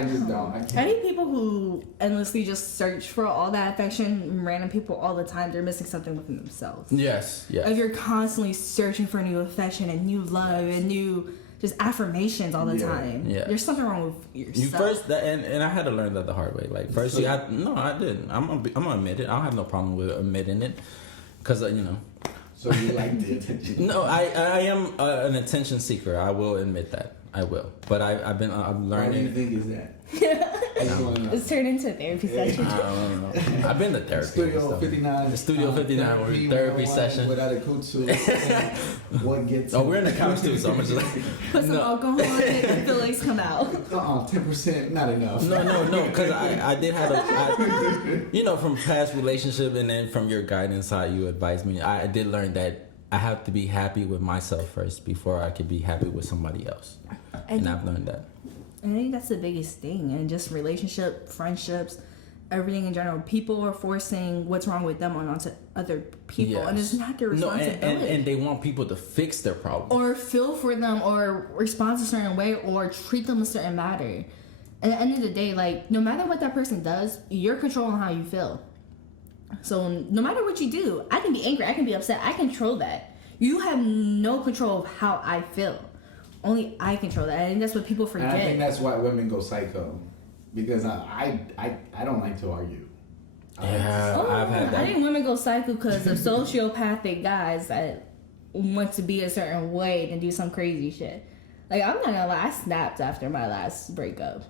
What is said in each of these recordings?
I just don't. I can't. I think people who endlessly just search for all that affection, random people all the time, they're missing something within themselves. Yes. If you're constantly searching for new affection and new love and new just affirmations all the time, there's something wrong with yourself. You first, and I had to learn that the hard way. Like first, I didn't. I'm gonna admit it. I don't have no problem with admitting it, because you know. So you like the attention? No, I am an attention seeker. I will admit that. I will. But I'm learning. Why do you think is that? It's turned into a therapy session. I don't know. I've been to therapy. Studio 59. Studio 59 therapy session. Without a kutsu. What gets? Oh, we're in the couch too, so I'm just like. Put some alcohol in it and the feelings come out. 10%, not enough. No, because I did have from past relationship and then from your guidance, how you advised me, I did learn that I have to be happy with myself first before I could be happy with somebody else. And I've learned that. I think that's the biggest thing, and just relationship, friendships, everything in general. People are forcing what's wrong with them onto other people, and it's not their responsibility. And they want people to fix their problems, or feel for them, or respond a certain way, or treat them a certain manner. At the end of the day, like, no matter what that person does, you're controlling how you feel. So no matter what you do, I can be angry, I can be upset, I control that. You have no control of how I feel. Only I control that. I think that's what people forget. And I think that's why women go psycho, because I don't like to argue. I've had that. I think women go psycho because of sociopathic guys that want to be a certain way and do some crazy shit. Like, I'm not gonna lie, I snapped after my last breakup,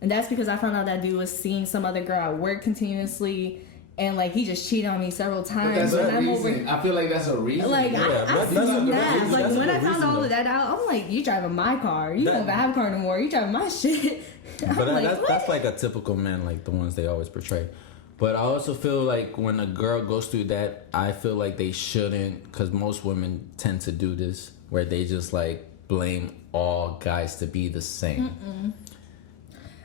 and that's because I found out that dude was seeing some other girl at work continuously. And, like, he just cheated on me several times. But that's a reason. I feel like that's a reason. Like, I snapped. Like, when I found all of that out, I'm like, you driving my car. You don't even have a car no more. You driving my shit. But that's like a typical man, like the ones they always portray. But I also feel like when a girl goes through that, I feel like they shouldn't, because most women tend to do this, where they just, like, blame all guys to be the same.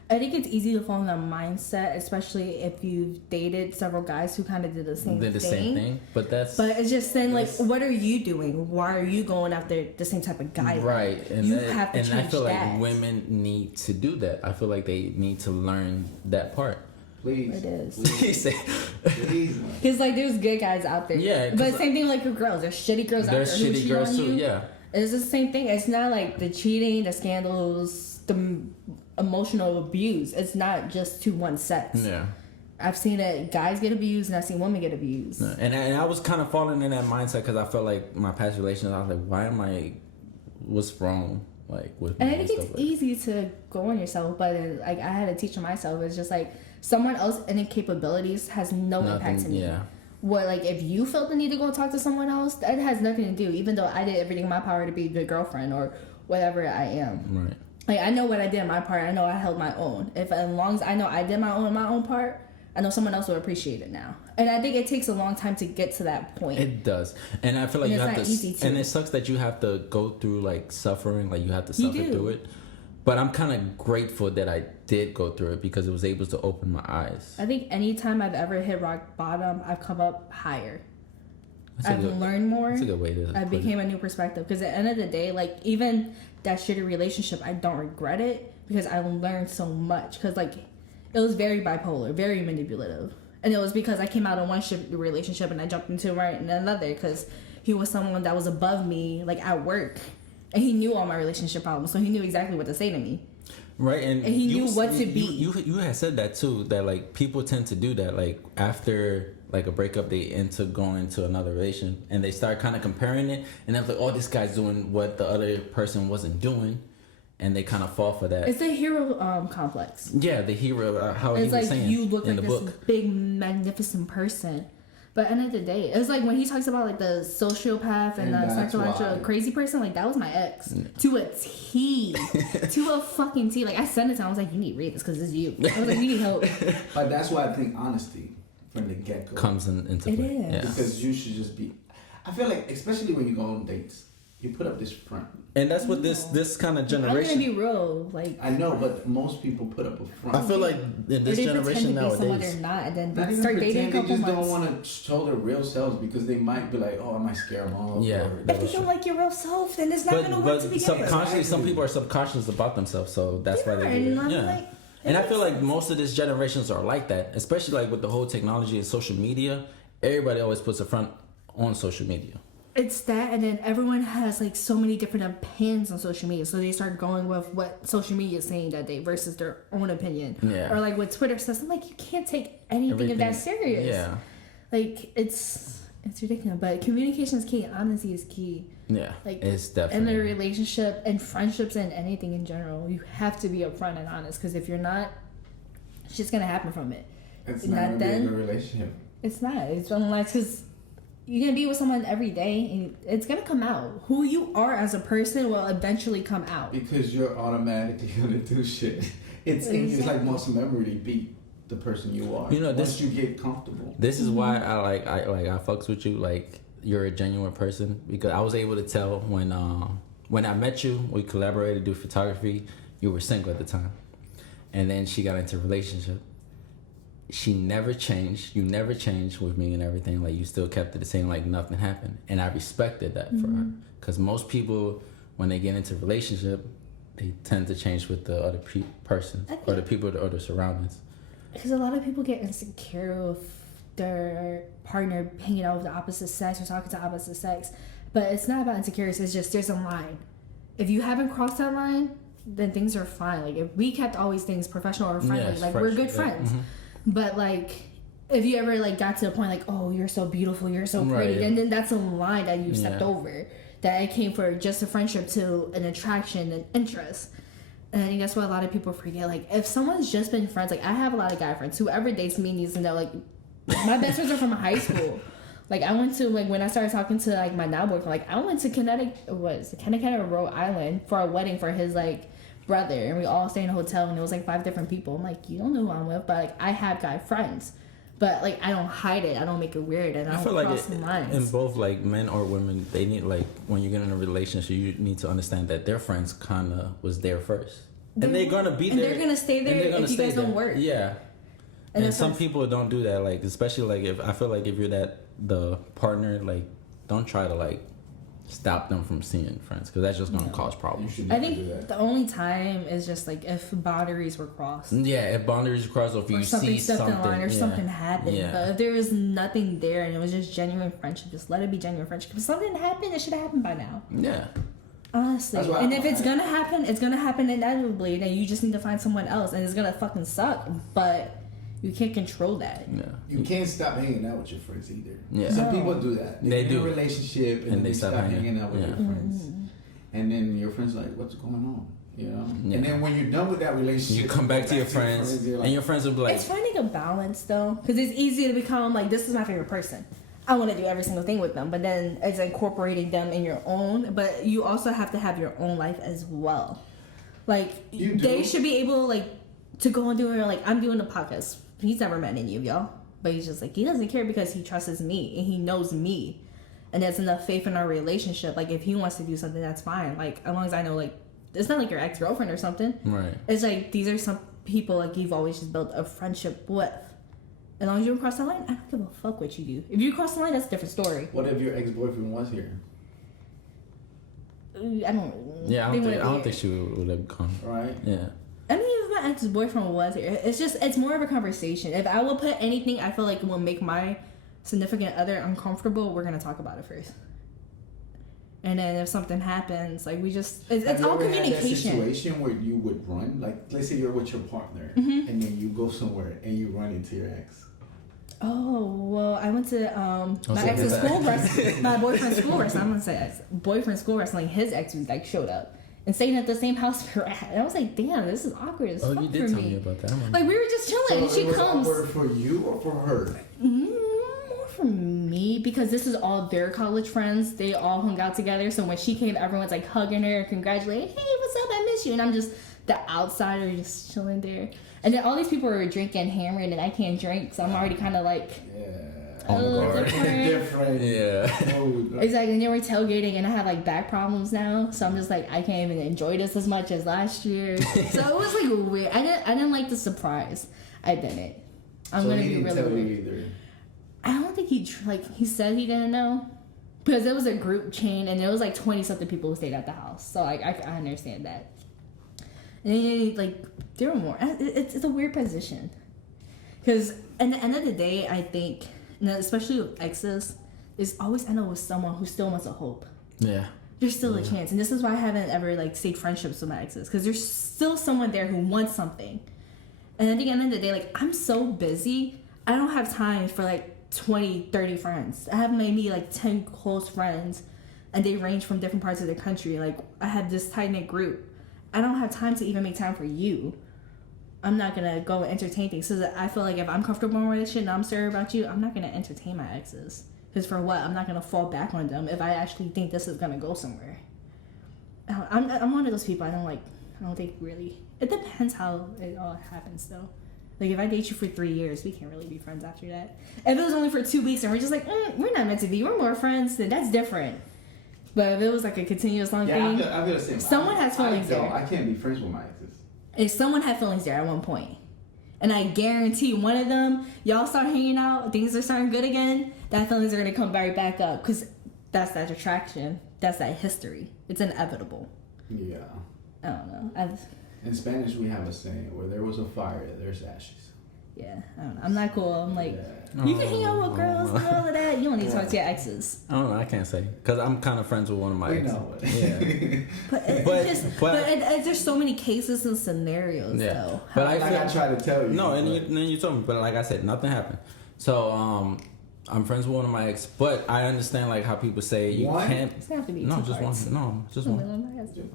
I think it's easy to fall in that mindset, especially if you've dated several guys who kind of did the same thing. But it's just saying, like, what are you doing? Why are you going after the same type of guy? Right. And you have to change that. And I feel like women need to do that. I feel like they need to learn that part. Please. It is. Please. Because, like, there's good guys out there. Yeah. But same thing like with girls. There's shitty girls out there. There's shitty girls too, yeah. It's the same thing. It's not like the cheating, the scandals, the emotional abuse. It's not just to one sex. Yeah. I've seen it, guys get abused, and I've seen women get abused. And I was kind of falling in that mindset because I felt like my past relations, I was like, what's wrong? Like, with me? And I think it's easy to go on yourself, but like, I had to teach myself. It's just like, someone else and their capabilities has no impact to me. Yeah. What, like, if you felt the need to go talk to someone else, that has nothing to do, even though I did everything in my power to be a good girlfriend or whatever I am. Right. Like, I know what I did in my part. I know I held my own. As long as I know I did my own part, I know someone else will appreciate it now. And I think it takes a long time to get to that point. It does. And I feel like you have to, and it sucks that you have to go through, like, suffering, like, you have to suffer through it. But I'm kind of grateful that I did go through it because it was able to open my eyes. I think anytime I've ever hit rock bottom, I've come up higher. I've learned more. That's a good way to I became a new perspective. Because at the end of the day, like, even that shitty relationship, I don't regret it because I learned so much. Because, like, it was very bipolar, very manipulative. And it was because I came out of one relationship and I jumped into another because he was someone that was above me, like, at work. And he knew all my relationship problems, so he knew exactly what to say to me. Right, and he knew what to be. You had said that too, that, like, people tend to do that. Like, after, like, a breakup, they enter going to another relation, and they start kind of comparing it, and they're like, oh, this guy's doing what the other person wasn't doing, and they kind of fall for that. It's a hero complex. Yeah, the hero, how it's he was like saying you look in like the this book. Big, magnificent person. But at the end of the day, it's like when he talks about, like, the sociopath and the psychological crazy person, like, that was my ex. To a T. To a fucking T. Like, I sent it to him. I was like, you need to read this because it's you. I was like, you need help. But that's why I think honesty from the get-go comes into play. It is. Yeah. Because you should just be... I feel like, especially when you go on dates, you put up this front. And that's what this kind of generation... I'm going to be real. Like, I know, but most people put up a front. I feel like in this generation nowadays... They're not, and then not even start dating a couple they just months. don't want to show their real selves because they might be like, oh, I might scare them off. Yeah. If you don't like your real self, then it's not going to work to begin with. Subconsciously, some people are subconscious about themselves, so that's why they do it. And I'm Yeah. like, And I feel like most of these generations are like that, especially like with the whole technology and social media. Everybody always puts a front on social media. It's that, and then everyone has like so many different opinions on social media, so they start going with what social media is saying that day versus their own opinion. Yeah. Or like what Twitter says. I'm like, you can't take anything of that serious. Yeah. Like it's ridiculous. But communication is key. Honesty is key. Yeah. Like it's definitely in a relationship and friendships and anything in general, you have to be upfront and honest. Because if you're not, shit's gonna happen from it. It's not gonna be a good relationship. It's not. It's unless because you're gonna be with someone every day, and it's gonna come out. Who you are as a person will eventually come out. Because you're automatically gonna do shit. It's like muscle memory to beat the person you are. You know, once you get comfortable. This is why I fucks with you. Like, you're a genuine person, because I was able to tell when I met you, we collaborated, do photography. You were single at the time, and then she got into a relationship. She never changed. You never changed with me and everything. Like, you still kept it the same, like nothing happened. And I respected that for her. Because most people, when they get into a relationship, they tend to change with the other person or the people or the surroundings. Because a lot of people get insecure with their partner hanging out with the opposite sex or talking to opposite sex. But it's not about insecurity. It's just there's a line. If you haven't crossed that line, then things are fine. Like, if we kept always things professional or friendly, Yes, like, fresh, we're good yeah. friends. But like, if you ever like got to the point like, oh, you're so beautiful, you're so pretty, Right. then that's a line that you stepped Yeah. over. That it came for just a friendship to an attraction and interest. And I think that's what a lot of people forget. Like, if someone's just been friends, like, I have a lot of guy friends. Whoever dates me needs to know, like, my best friends are from high school. Like, I went to, like, when I started talking to, like, my now boyfriend, like, I went to Connecticut or Rhode Island for a wedding for his, like, brother, and we all stayed in a hotel, and it was like 5 different people. I'm like, you don't know who I'm with, but like, I have guy friends, but like, I don't hide it, I don't make it weird, and I don't cross the lines. In both, like, men or women, they need, like, when you get in a relationship, you need to understand that their friends kind of was there first, and they're gonna be there, and they're gonna stay there if you guys don't work. Yeah. And some people don't do that, like, especially like, if I feel like if you're the partner, like, don't try to like stop them from seeing friends, because that's just gonna cause problems. I think the only time is just like if boundaries were crossed. Yeah, if boundaries are crossed, or if you see something in line or something happened. Yeah. But if there was nothing there and it was just genuine friendship, just let it be genuine friendship. If something happened, it should have happened by now. Yeah. Honestly. And if it's gonna happen, it's gonna happen inevitably. Then you just need to find someone else, and it's gonna fucking suck. But you can't control that. Yeah. You can't stop hanging out with your friends either. Yeah. Some No. people do that. They get do. in a relationship and then they stop hanging out with Yeah. their friends. And then your friends are like, what's going on? You know? Yeah. And then when you're done with that relationship, You come back to your friends, you're like, and your friends will be like, It's finding a balance though, because it's easy to become like, this is my favorite person. I want to do every single thing with them, but then it's incorporating them in your own. But you also have to have your own life as well. Like, they should be able like to go and do it. Like, I'm doing the podcast. He's never met any of y'all, but he's just like, he doesn't care because he trusts me and he knows me, and there's enough faith in our relationship. Like, if he wants to do something, that's fine. Like, as long as I know, like, it's not like your ex-girlfriend or something. right. It's like, these are some people like you've always just built a friendship with. As long as you don't cross the line, I don't give a fuck what you do. If you cross the line, that's a different story. What if your ex-boyfriend was here? I don't. Yeah, I don't think she would have come. Right? Yeah. I mean, if my ex-boyfriend was here, it's more of a conversation. If I will put anything I feel like will make my significant other uncomfortable, we're gonna talk about it first. And then if something happens, like, we just, it's all communication. Had that situation where you would run, like, let's say you're with your partner, and then you go somewhere and you run into your ex. Oh, well, I went to my ex's school wrestling, my boyfriend's school wrestling. I'm gonna say ex, boyfriend's school wrestling. His ex was like showed up and staying at the same house we were at. And I was like, damn, this is awkward as fuck for me. Oh, you did tell me about that. Like, we were just chilling, and she it was comes. awkward for you or for her? More for me, because this is all their college friends. They all hung out together. So when she came, everyone's like hugging her, congratulating, hey, what's up? I miss you. And I'm just the outsider, just chilling there. And then all these people are drinking, hammered, and I can't drink, so I'm already kind of like, Different. Yeah. Exactly. And they were tailgating, and I have like back problems now, so I'm just like, I can't even enjoy this as much as last year. So it was like weird. I didn't like the surprise. I didn't. I'm So gonna he be didn't really tell you weird. either. I don't think he said he didn't know, because it was a group chain, and there was like 20 something people who stayed at the house. So like I understand that. And then like There were more. It's a weird position. Because at the end of the day, I think, especially with exes, it's always end up with someone who still wants a hope. Yeah. There's still a chance. And this is why I haven't ever, like, stayed friendships with my exes. Because there's still someone there who wants something. And at the end of the day, like, I'm so busy, I don't have time for, like, 20, 30 friends. I have maybe, like, 10 close friends. And they range from different parts of the country. Like, I have this tight-knit group. I don't have time to even make time for you. I'm not going to go and entertain things. So that I feel like if I'm comfortable in a relationship and I'm serious about you, I'm not going to entertain my exes. Because for what? I'm not going to fall back on them if I actually think this is going to go somewhere. I'm one of those people I don't think really... It depends how it all happens, though. Like, if I date you for 3 years, we can't really be friends after that. If it was only for 2 weeks and we're just like, we're not meant to be, we're more friends, then that's different. But if it was like a continuous long thing... I feel the same. Someone has feelings there. I can't be friends with my exes. If someone had feelings there at one point, and I guarantee one of them, y'all start hanging out, things are starting good again, that feelings are going to come right back up. Because that's that attraction. That's that history. It's inevitable. Yeah. I don't know. In Spanish, we have a saying, where there was a fire, there's ashes. Yeah, I don't know. I'm not cool. I'm like, Yeah. you can hang out with girls and all of that. You don't need to talk to your exes. I don't know. I can't say because I'm kind of friends with one of my We exes. know. Yeah. But there's so many cases and scenarios, Yeah. though. But I Like I try to tell you. No, and then you told me, but like I said, nothing happened. So I'm friends with one of my ex, but I understand like how people say you One? can't. It's gonna have to be No, two just parts. one. No, just one.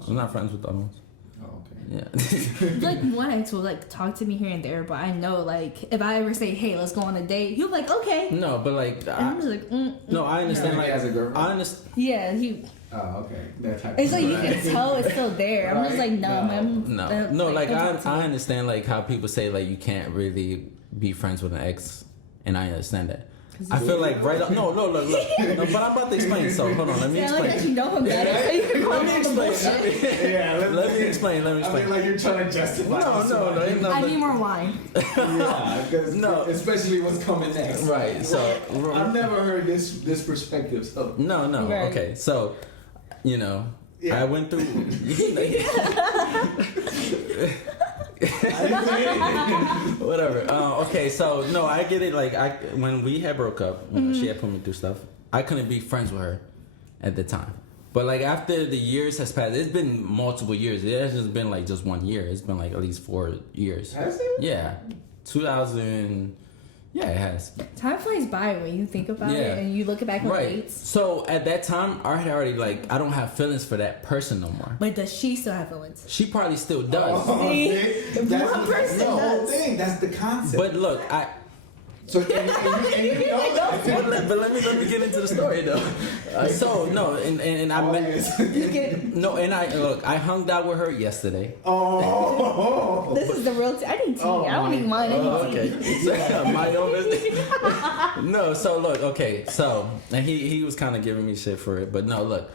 I'm not friends with the other ones. Oh, okay. Yeah. Like one ex will like talk to me here and there, but I know like if I ever say, "Hey, let's go on a date," he'll be like, "Okay." No, but like And I'm just like, no, I understand. Like, Like as a girlfriend? I understand. yeah, he. Oh, okay. That type It's of like you can tell it's still there. I'm just like, no, Right? man. No, like don't talk to I me. understand like how people say like you can't really be friends with an ex, and I understand that. I feel like right up. No, look. No, but I'm about to explain. So hold on, let me Yeah, like that explain. you know him better. So you can call Let me me the explain. bullshit. Yeah, Let me explain. I mean, like you're trying to justify. No, ain't I nothing. need more wine. Yeah, because No. especially what's coming next. Right. So I've never heard this perspective. So no. Right. Okay. So you know, Yeah. I went through. Whatever. Okay, so no, I get it. Like when we had broke up, you know, she had put me through stuff. I couldn't be friends with her at the time. But like after the years has passed, it's been multiple years. It hasn't just been like just 1 year. It's been like at least 4 years. Has it? Yeah, 2000. Yeah, it has. Time flies by when you think about Yeah. it and you look back on Right. dates. So at that time, I had already like I don't have feelings for that person no more. But does she still have feelings? She probably still does. Oh, See? see? That's One person the whole does. thing. That's the concept. But look, so and you know that. but let me get into the story though. So no, and I met I hung out with her yesterday. Oh. This is the real I need tea. I don't need wine. I need tea. Okay, so, my own business. No, so look, okay, so and he was kind of giving me shit for it, but no, look,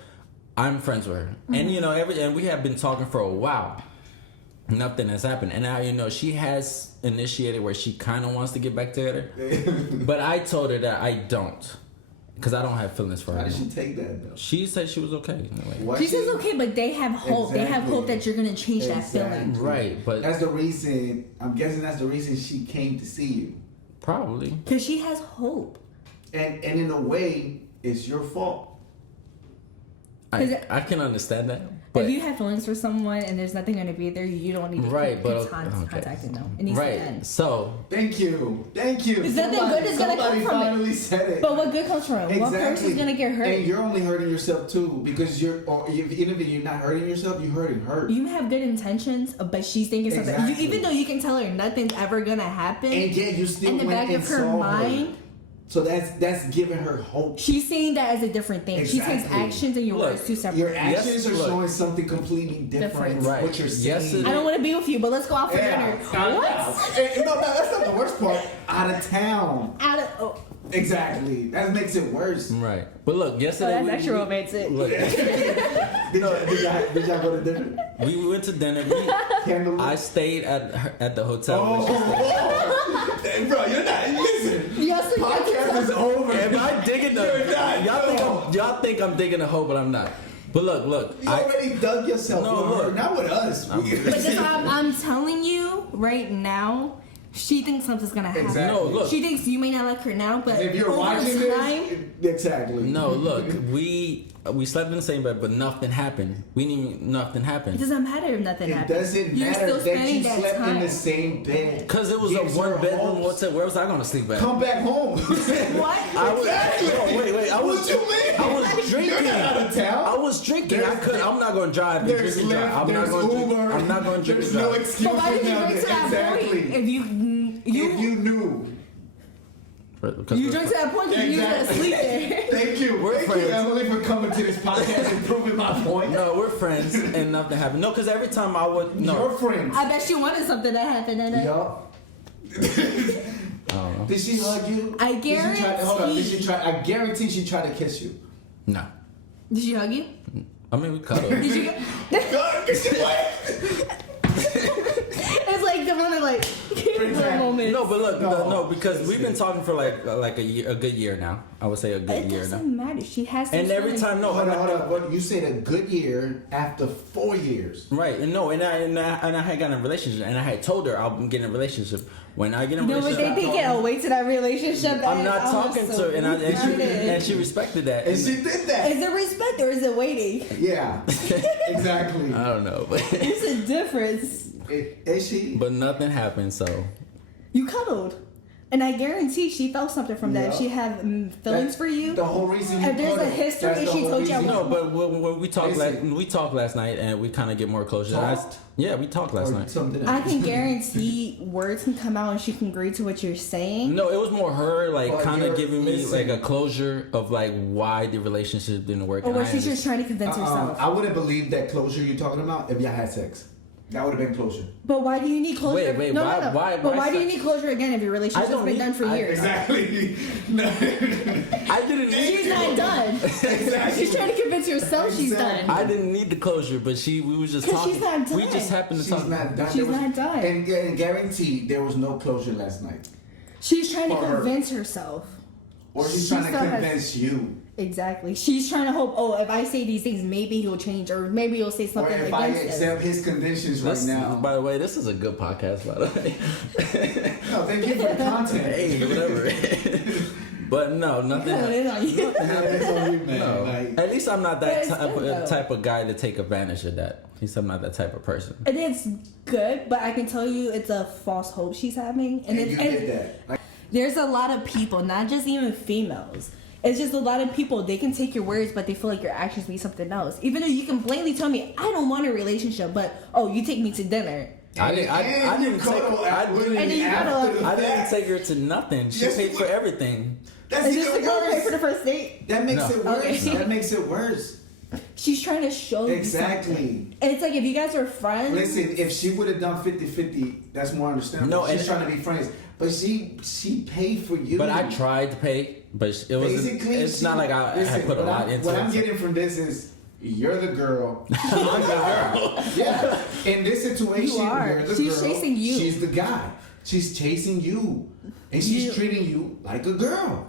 I'm friends with her, and you know and we have been talking for a while. Nothing has happened, and now you know she has initiated where she kind of wants to get back together, but I told her that I don't, because I don't have feelings for her. How did she anymore. take that though? She said she was okay. Anyway. What She says okay, but they have hope. They have Exactly. hope that you're gonna change that feeling. Right, but That's the reason. I'm guessing that's the reason she came to see you. probably. Because she has hope. And in a way, it's your fault. I can understand that, but if you have feelings for someone and there's nothing gonna be there, you don't need to right, but keep contacting them. It needs to right. end. So Thank you. Is nothing good is gonna come from it. finally said it. But what good comes from it? One person's gonna get hurt. And you're only hurting yourself too, because even if you're not hurting yourself, you're hurting her. You have good intentions, but she's thinking something. Exactly. Even though you can tell her nothing's ever gonna happen, And yet you still in the went back and of her saw mind, So that's giving her hope. she's seeing that as a different thing. She takes Exactly. actions and your Look, words two separate. Your things. actions are look. showing something completely different. Different. From Right. what you're saying. Yesterday- I don't want to be with you, but let's go out for dinner. What? No, that's not the worst part. Out of town. Out of Exactly. That makes it worse. right, but look, oh, yesterday that's we- extra romantic. Look, Did y'all go to dinner? we went to dinner. Candlelit? I stayed at the hotel. when she stayed. Oh, bro, you're not. Listen. Yes, Podcast is over. Am I digging the? You're not. Y'all think I'm digging a hole, but I'm not. But look. You already dug yourself. No, with her, look. not with us. But that's why I'm telling you right now. She thinks something's gonna happen. Exactly. No, look. She thinks you may not like her now, but If you're over watching time, this, exactly. No, look. We slept in the same bed, but nothing happened. We didn't even, nothing it happened. doesn't matter if nothing It happens. doesn't You're matter still that spending you that slept time. in the same bed. Because it was Gives a one her bedroom. hopes. Where was I gonna sleep at? Come back home. What? I was, Exactly. no, wait. I was. What you mean? I was drinking. You're not out of town. I was drinking. There's- I'm not going to drive. and There's drink and drive. Lyft, I'm not there's going to Uber. drink. I'm not going to drink There's and no drive. excuse But why did for you nothing. drink to that Exactly. point? If you knew. Because you drink to that point because you used to sleep there. Thank you. We're Thank friends. you, Emily, for coming to this podcast and proving my point. No, we're friends and nothing happened. No, because every time I would You're friends. I bet she wanted something to happen. And Yup. I don't know. Did she hug you? I Did she try, hold on. Did guarantee- she try? I guarantee she tried to kiss you. No. Did she hug you? I mean, we cuddled. Did you? It's like the one like Exactly. moment. No, but look, No. no, because we've been talking for like a year, a good year now. I would say a good It year now. doesn't matter. She has. And some every feelings. time, no, Hold on. What, you said a good year after 4 years. right, and no, and I had gotten a relationship, and I had told her I'm getting a relationship. When I get a You know what relationship, they think? Oh, wait to that relationship. I'm not talking to her, and Is she respected that. And she did that. it respect or is it waiting? Yeah. Exactly. I don't know, but There's a difference. Is she? but nothing happened. So You cuddled, and I guarantee she felt something from that. Yeah. She had feelings for you. The whole reason. you If there's a cuddled, history, that's the she whole told you I reason. no, but when we talked Listen. last night, and we kind of get more closure. Talked? Yeah, we talked last Or night. something else. I can guarantee words can come out and she can agree to what you're saying. No, it was more her like Well, kind of you're- giving me listen. like a closure of like why the relationship didn't work. Or and was I she just trying to convince herself? I would have believed that closure you're talking about if y'all had sex. That would have been closure. But why do you need closure? Wait, no, why- no. why- But why why do you sex? need closure again if your relationship's don't been need- done for years? Exactly. No. I didn't. She's not done. Exactly. She's trying to convince herself she's Exactly. done. I didn't need the closure, but we was just 'Cause talking. she's not We done. just happened to She's talk. not done. She's There was- not done. And guaranteed there was no closure last night. She's trying to For her. convince herself. Or she's She trying to still has- convince you. Exactly. She's trying to hope, oh, if I say these things, maybe he'll change, or maybe he'll say Or something if I against us. accept his conditions right This, now. by the way, this is a good podcast, by the way. No, thank you for the content. Hey, whatever. But no, nothing. Coming in on you. That's on you, man. No, Like, at least I'm not But that it's good, though. type of guy to take advantage of that. At least I'm not that type of person. And it's good, but I can tell you it's a false hope she's having. And, and it's, you and did that. Like, there's a lot of people, not just even females. It's just a lot of people, they can take your words, but they feel like your actions mean something else. Even though you can blatantly tell me, I don't want a relationship, but, oh, you take me to dinner. I didn't take her to nothing. She Yes, paid you for would. everything. That's Is this the even girl pay for the worse. first date? That makes No. it worse. Okay. That makes it worse. She's trying to show you Exactly. something. And it's like if you guys were friends. Listen, if she would have done 50-50, that's more understandable. No, She's and- trying to be friends. But she paid for you. But I tried to pay, but it was. Basically, It's not like I had put a lot into What it. I'm getting from this is you're the girl. She's the guy. Yeah. In this situation, You are. you're the She's girl. chasing you. She's the guy. She's chasing you. And she's You- treating you like a girl.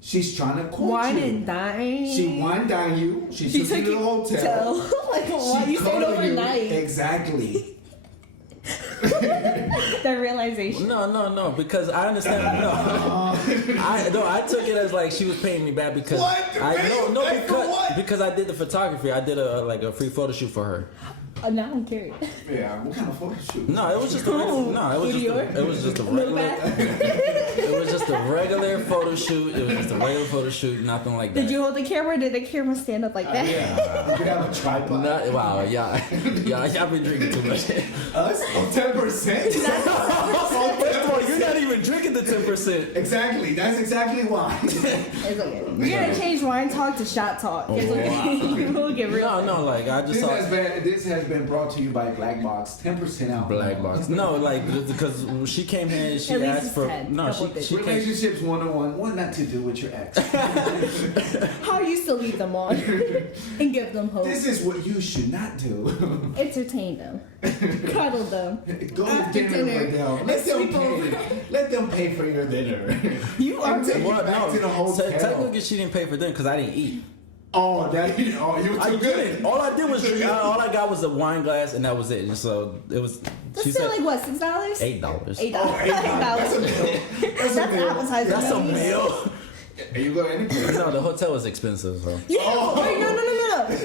She's trying to court Wine you. and dine. She wine dine you. She took you to the hotel. Like, why She you stayed cuddled you. overnight? Exactly. That realization. No, because I understand. No, I took it as like she was paying me back because What? because I did the photography. I did a free photo shoot for her. Now I'm curious. Yeah. What kind of photo shoot? No, it was just a regular it was just a regular photo shoot. It was just a regular photo shoot, nothing like that. Did you hold the camera? Or did the camera stand up like that? Yeah. You have a tripod. Wow, y'all been drinking too much. Us? Oh, 10%? First of all, you're not even drinking the 10%. Exactly. That's exactly why. It's okay. We're gonna change wine talk to shot talk. It's okay. We'll get real. No, like I just saw This has been brought to you by Black Box. 10% out. Black Box. No, like because she came here and she At least asked it's for 10. no, Double she digits. came. Relationships 101. What not to do with your ex. How you still leave them on and give them hope. This is what you should not do. Entertain them. Cuddle them. Go to After dinner with dinner, them. let's sleep over. Let them pay for your dinner. You are And take you Well, back to the no, hotel. technically she didn't pay for dinner because I didn't eat. Oh, that. Oh, you were I too good. didn't. All I did was drink. All I got was a wine glass, and that was it. And so it was. That's She still said like what, $6? $8. $8. Oh, That's a meal. That's appetizer. That's a meal. And you go anywhere. No, the hotel was expensive. So. Yeah, Oh. wait, no.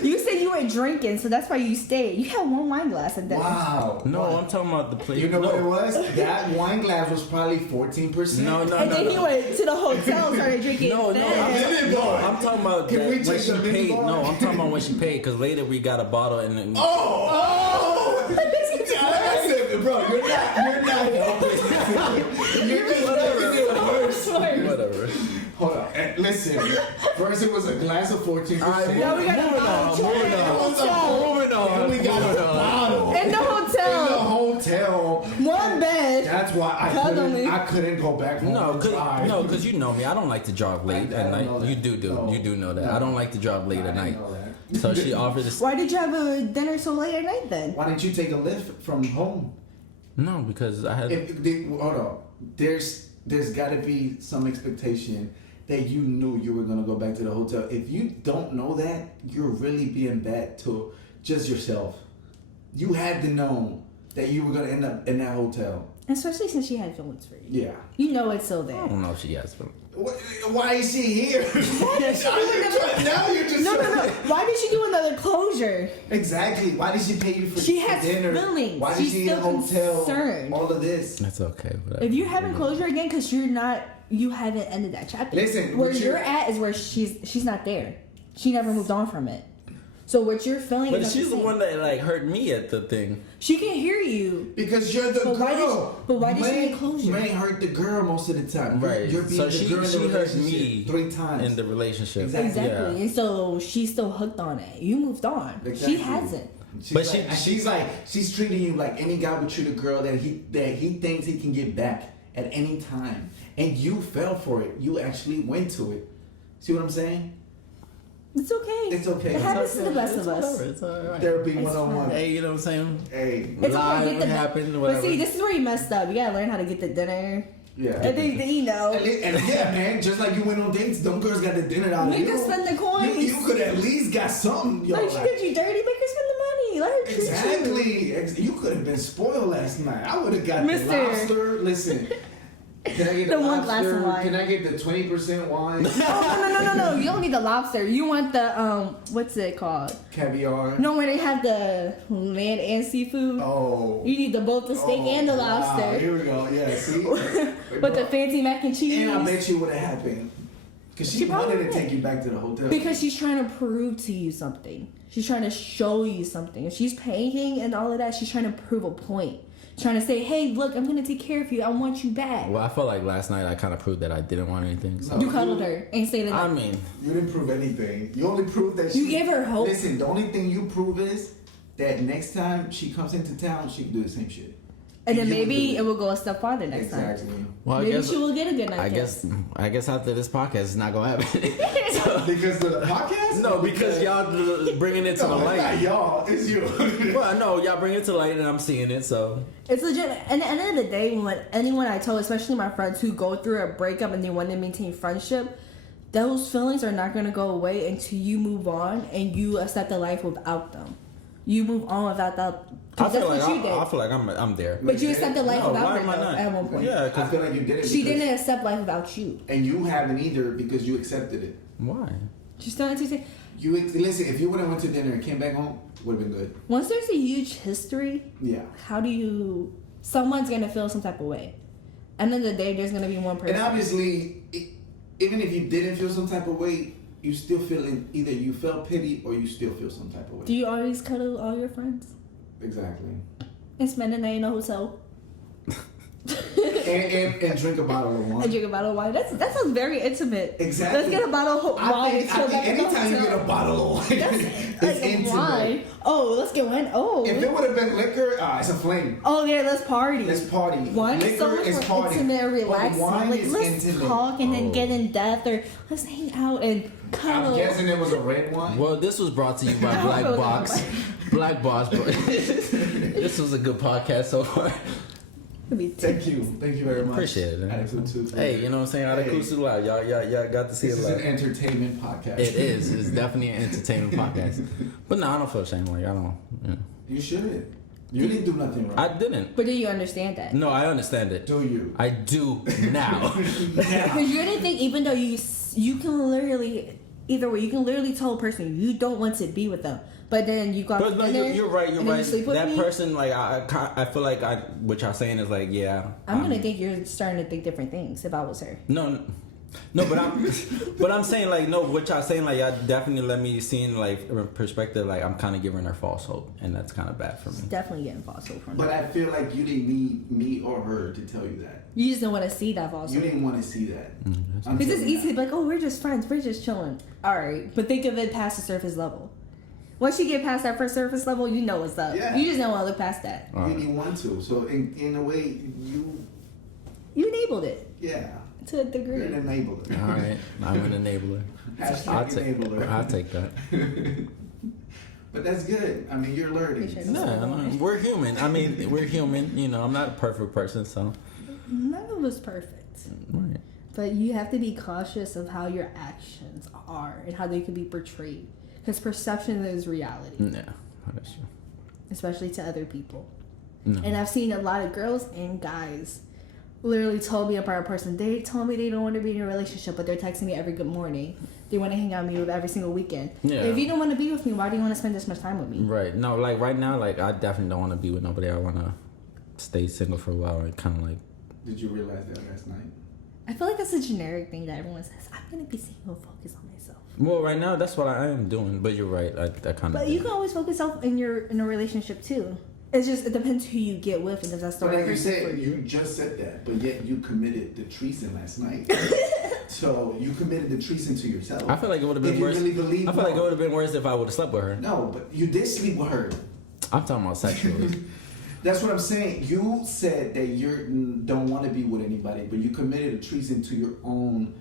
You said you were drinking, so that's why you stayed. You had one wine glass and then. Wow. No, Wow. I'm talking about the place. You know no. what it was? That wine glass was probably 14%. No, And then he went to the hotel and started drinking. No, then. I'm talking about Can we when take she the mini paid. bar? No, I'm talking about when she paid. Because later we got a bottle and then. Oh! Listen, bro, you're not helping. You're just making it worse. Whatever. Hold on. Listen, first it was a glass of 14%. Now we got a bottle. Moving on. And we got a bottle. In the hotel. In the hotel. One bed. That's why Cuddling. I couldn't go back home. No, and drive. because you know me. I don't like to drive late I at don't night. know that. You do. No. You do know that. No. I don't like to drive late I at didn't night. know that. So she offered this. Why did you have a dinner so late at night then? Why didn't you take a lift from home? No, because I had. Hold on. There's got to be some expectation that you knew you were gonna go back to the hotel. If you don't know that, you're really being bad to just yourself. You had to know that you were gonna end up in that hotel. Especially since she had feelings for you. Yeah. You know it's still I there. don't know if she has. But Why is she here? Now you're just No. Why did she do another closure? Exactly. Why did she pay you for She for has dinner? feelings. Why did She's she need a still hotel? concerned. All of this. that's okay. Whatever. If you're having closure again, because you haven't ended that chapter. Listen, where what you're at is where she's not there. She never moved on from it. So what you're feeling But is she's the same. one that like hurt me at the thing. She can hear you. Because you're the But girl. why did she need closure? Man hurt the girl most of the time. Right. You're being So the she girl in the hurt me relationship 3 times. in the relationship. Exactly. Exactly. And so she's still hooked on it. You moved on. Exactly. She hasn't. She's treating you like any guy would treat a girl that he thinks he can get back at any time, and you fell for it. You actually went to it. See what I'm saying? It's okay. It's okay. It happens to the best It's of us. whatever. It's all right. Therapy It's 101. Hey, you know what I'm saying? Hey, It's Live okay. Get the happened, But whatever. see, this is where you messed up. You gotta learn how to get the dinner. yeah. And then, you know. And yeah, man, just like you went on dates, them girls got the dinner out of Make you. her spend the coins. You could at least got something. Yo, Like, she did you dirty, make her spend the money. Let her treat you. exactly. You could have been spoiled last night. I would have got the Mister. lobster. Listen. Can I get The the one glass lobster? of wine. Can I get the 20% wine? Oh, no. You don't need the lobster. You want the, what's it called? Caviar. No, where they have the land and seafood. Oh. You need both the steak and the wow, lobster. Here we go. Yeah, see? With the fancy mac and cheese. And I bet you would have happened. Because she She wanted probably to would. take you back to the hotel. Because she's trying to prove to you something. She's trying to show you something. If she's paying and all of that, she's trying to prove a point. Trying to say, hey, look, I'm going to take care of you. I want you back. Well, I felt like last night I kind of proved that I didn't want anything. So. You cuddled her and stayed in I there. mean, You didn't prove anything. You only proved that You gave her hope. Listen, the only thing you prove is that next time she comes into town, she can do the same shit. And then You maybe would do it will go a step farther next time. Exactly. well, Maybe she will get a good night I kiss. guess after this podcast, it's not gonna happen. Because of the podcast? No, because y'all bringing it to the No, it's not light. y'all. It's you. Well, no, y'all bring it to the light, and I'm seeing it. So It's legit. And at the end of the day, when anyone I told, especially my friends who go through a breakup and they want to maintain friendship, those feelings are not going to go away until you move on and you accept the life without them. You move on without that. I Because that's feel like what you did. I feel like I'm there. But you accepted life No, without why her am I though, not? at one point. Yeah, I 'cause- feel like you did it. She because- didn't accept life without you. And you haven't either because you accepted it. why? She's starting to say, Listen, if you would have went to dinner and came back home, would have been good. once there's a huge history, Yeah. how do you... Someone's going to feel some type of way. End of the day, there's going to be one person. And obviously, even if you didn't feel some type of way, you still feeling either you felt pity or you still feel some type of way. Do you always cuddle all your friends? Exactly. And spend the night in a hotel? And drink a bottle of And wine. drink a bottle of wine? That sounds very intimate. Exactly. Let's get a bottle of wine I and chill think back in the anytime you hotel. get a bottle of wine, That's it's like intimate. wine. Oh, let's get wine. Oh. If it would have been liquor, it's a flame. Oh, yeah, let's party. Let's party. Wine is so Liquor much is more party. intimate and But relaxing. wine Like, is let's intimate. talk and then Oh. get in depth, or let's hang out and cuddle. I'm guessing it was a red wine. Well, this was brought to you by I Black feel Box. that. Black Box. This was a good podcast so far. Thank you very much. Appreciate it. Attitude Tuesday. Hey, you know what I'm saying? Attitude Tuesday Live. Y'all got to see This it is live. an entertainment podcast. It is. It's definitely an entertainment podcast. But no, I don't feel ashamed. Like, I don't. You know. You should. You didn't do nothing wrong. I didn't. But do you understand that? No, I understand it. Do you? I do now. Because you're gonna think, even though you can literally, either way, you can literally tell a person you don't want to be with them, but then you got. But no, you're right. You're and then right. you sleep with That me? person, like, I feel like what y'all saying is like, yeah. I'm gonna think you're starting to think different things if I was her. No, but I'm saying, like, no, what y'all saying, like, y'all definitely let me see in, like, perspective, like, I'm kind of giving her false hope, and that's kind of bad for me. It's definitely getting false hope from But her. I feel like you didn't need me or her to tell you that. You just don't want to see that false You hope. didn't want to see that. I'm Because it's telling you easy to be like, oh, we're just friends, we're just chilling. All right, but think of it past the surface level. Once you get past that first surface level, you know what's up. Yeah. You just don't want to look past that. that. You didn't want to. So in a way, you enabled it yeah. to a degree. You're an enabler. All right, I'm an enabler. I'll take that. But that's good. I mean, you're learning. Appreciate it. No, we're human. I mean, we're human. You know, I'm not a perfect person, so. None of us perfect. Right. But you have to be cautious of how your actions are and how they can be portrayed. Because perception is reality, Yeah, that's true. especially to other people. No. And I've seen a lot of girls and guys literally told me about a person. They told me they don't want to be in a relationship, but they're texting me every good morning. They want to hang out with me every single weekend. Yeah. If you don't want to be with me, why do you want to spend this much time with me? Right. No, like right now, like I definitely don't want to be with nobody. I want to stay single for a while and kind of like. Did you realize that last night? I feel like that's a generic thing that everyone says. I'm going to be single, focus on myself. Well, right now that's what I am doing. But you're right. I kind of. But you can always focus in a relationship too. It's just, it depends who you get with, and if that's the But right like you person for said, you. you just said that, but yet you committed the treason last night. So you committed the treason to yourself. I feel like it would have been If you worse. really believe- I feel like it would have been worse if I would have slept with her. No, but you did sleep with her. I'm talking about sexually. That's what I'm saying. You said that you don't want to be with anybody, but you committed a treason to your own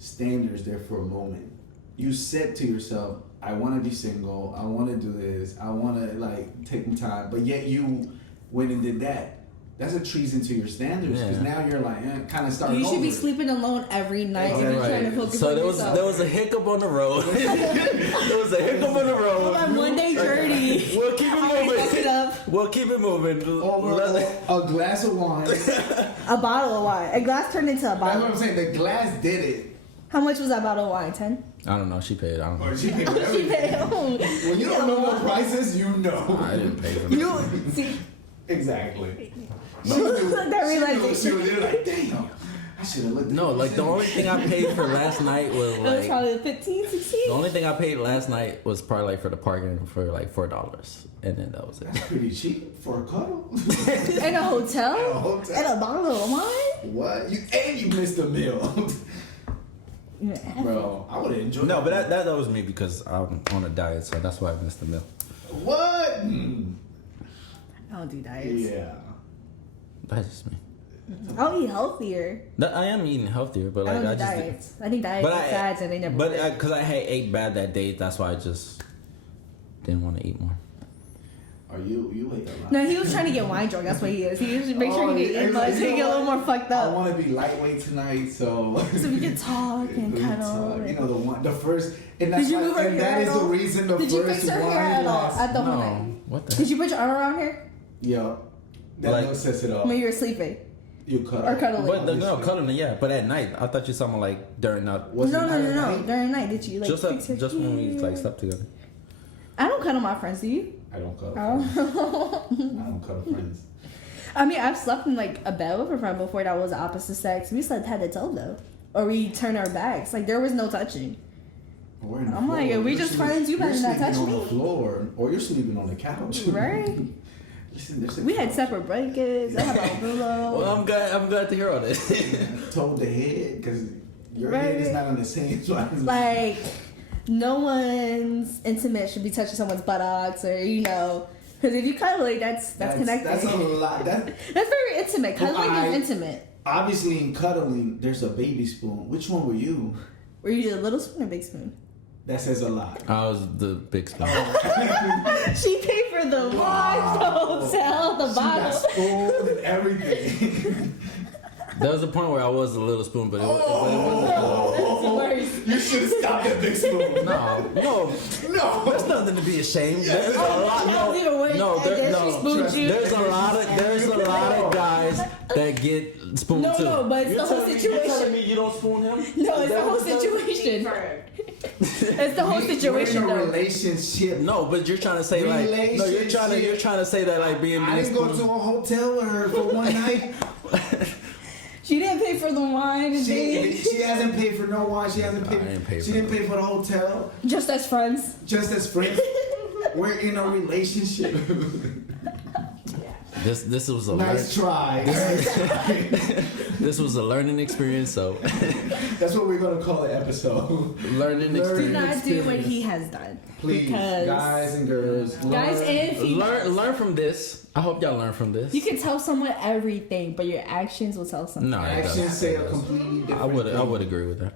standards there for a moment. You said to yourself, I want to be single. I want to do this. I want to like take my time. But yet you went and did that. That's a treason to your standards. Because Yeah. now you're like, kind of starting You should be over. sleeping alone every night if Yeah, you're trying to right. focus So on there yourself. was a hiccup on the road. There was a hiccup on the road. On my one day journey. We'll keep it I already fucked it moving. up. We'll keep it moving. Over a glass of wine. That's A bottle of wine. A glass turned into a what bottle. I'm saying. The glass did it. How much was that bottle of wine? 10? I don't know. She paid. I don't know. Or she paid She everything. paid. Oh. When you don't know what prices, you know. I didn't pay for You it. see, Exactly. She that realization. was like, damn, I should have looked at No, this. like the only thing I paid for last night was It was like probably 15, 16. the only thing I paid last night was probably like for the parking for like $4, and then that was it. That's pretty cheap for a cuddle. In a hotel? In a hotel. And a bottle of wine? What? You missed a meal. Yeah. Bro, I would have enjoyed No, but that was me because I'm on a diet, so that's why I missed the meal. What? I don't do diets. Yeah. That's just me. I'll eat healthier. I am eating healthier, but I like don't I do just. diets. I think diets But are fads and they never But work. because I had ate bad that day, that's why I just didn't want to eat more. Are you ate a lot? No, he was trying to get wine drunk. That's what he is. He was make sure he didn't eat much. He get a little more fucked I up. want to be lightweight tonight, so So we can talk and we can cuddle. talk. You know the first, and that's Did you why, move her and hair that at is the all? reason the Did you first fix her wine hair at all lasts. at the whole No, night? what the? Did you put your arm around her Yeah, that Like- like, sets it up. when you were sleeping You cut or cuddling? But no, cuddling, yeah. But at night, I thought you saw me like during that. Was no, it no, not no, at no. night? During the night, did you like Just fix her just when we hair? like slept together. I don't cuddle my friends. Do you? I don't cuddle. Oh. Friends. I don't cuddle friends. I mean, I've slept in like a bed with a friend before that was opposite sex. We slept head to toe though, or we turned our backs. Like there was no touching. We're in the I'm like, floor. if we You're just sleeping- friends, you better you're not sleeping touch on me. the floor, or you're sleeping on the couch. Right. Listen, there's a We had couch. separate blankets. I had a pillow. Well, I'm glad to hear all this. Told the head because your Right. head is not on the same spot. as Like, no one's intimate should be touching someone's buttocks or because if you cuddle, that's connected. That's a lot. That's very intimate. Cuddling is intimate. Obviously, in cuddling, there's a baby spoon. Which one were you? Were you a little spoon or big spoon? That says a lot. I was the big spoon. She paid for the wine, the hotel, the She got bottle. spoon and everything. There was a point where I was a little spoon, but it wasn't. Worse. You should have stopped at Big Spoon. No, there's nothing to be ashamed. There's a lot. There's a lot of guys that get spooned too. No, but it's the whole You're telling situation. me you don't spoon him? No, it's the whole situation. It's the whole situation, We're in a though. relationship. No, but you're trying to say like no, you're trying to say that like being I didn't go to a hotel with her for one night. She didn't pay for the wine and She hasn't paid for no wine. She hasn't paid. She didn't pay for the hotel. just as friends. Just as friends. We're in a relationship. This was a Nice try. this was a learning experience. So That's what we're gonna call the episode. learning Do experience. not do what he has done. Please, Because guys and girls, guys and females. Learn from this. I hope y'all learn from this. You can tell someone everything, but your actions will tell something. No, it actions doesn't. say a completely different. I would thing. agree with that.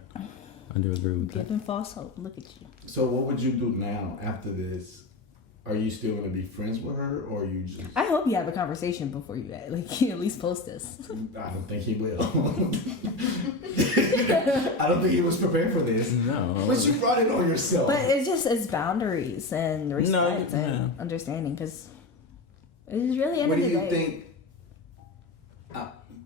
I do agree with that. Giving false hope. Look at you. So what would you do now after this? Are you still gonna be friends with her, or you just? I hope you have a conversation before you you at least post this. I don't think he will. I don't think he was prepared for this. No. But you brought it on yourself. But it's boundaries and respect and understanding, because it's really end What of do the you day. think?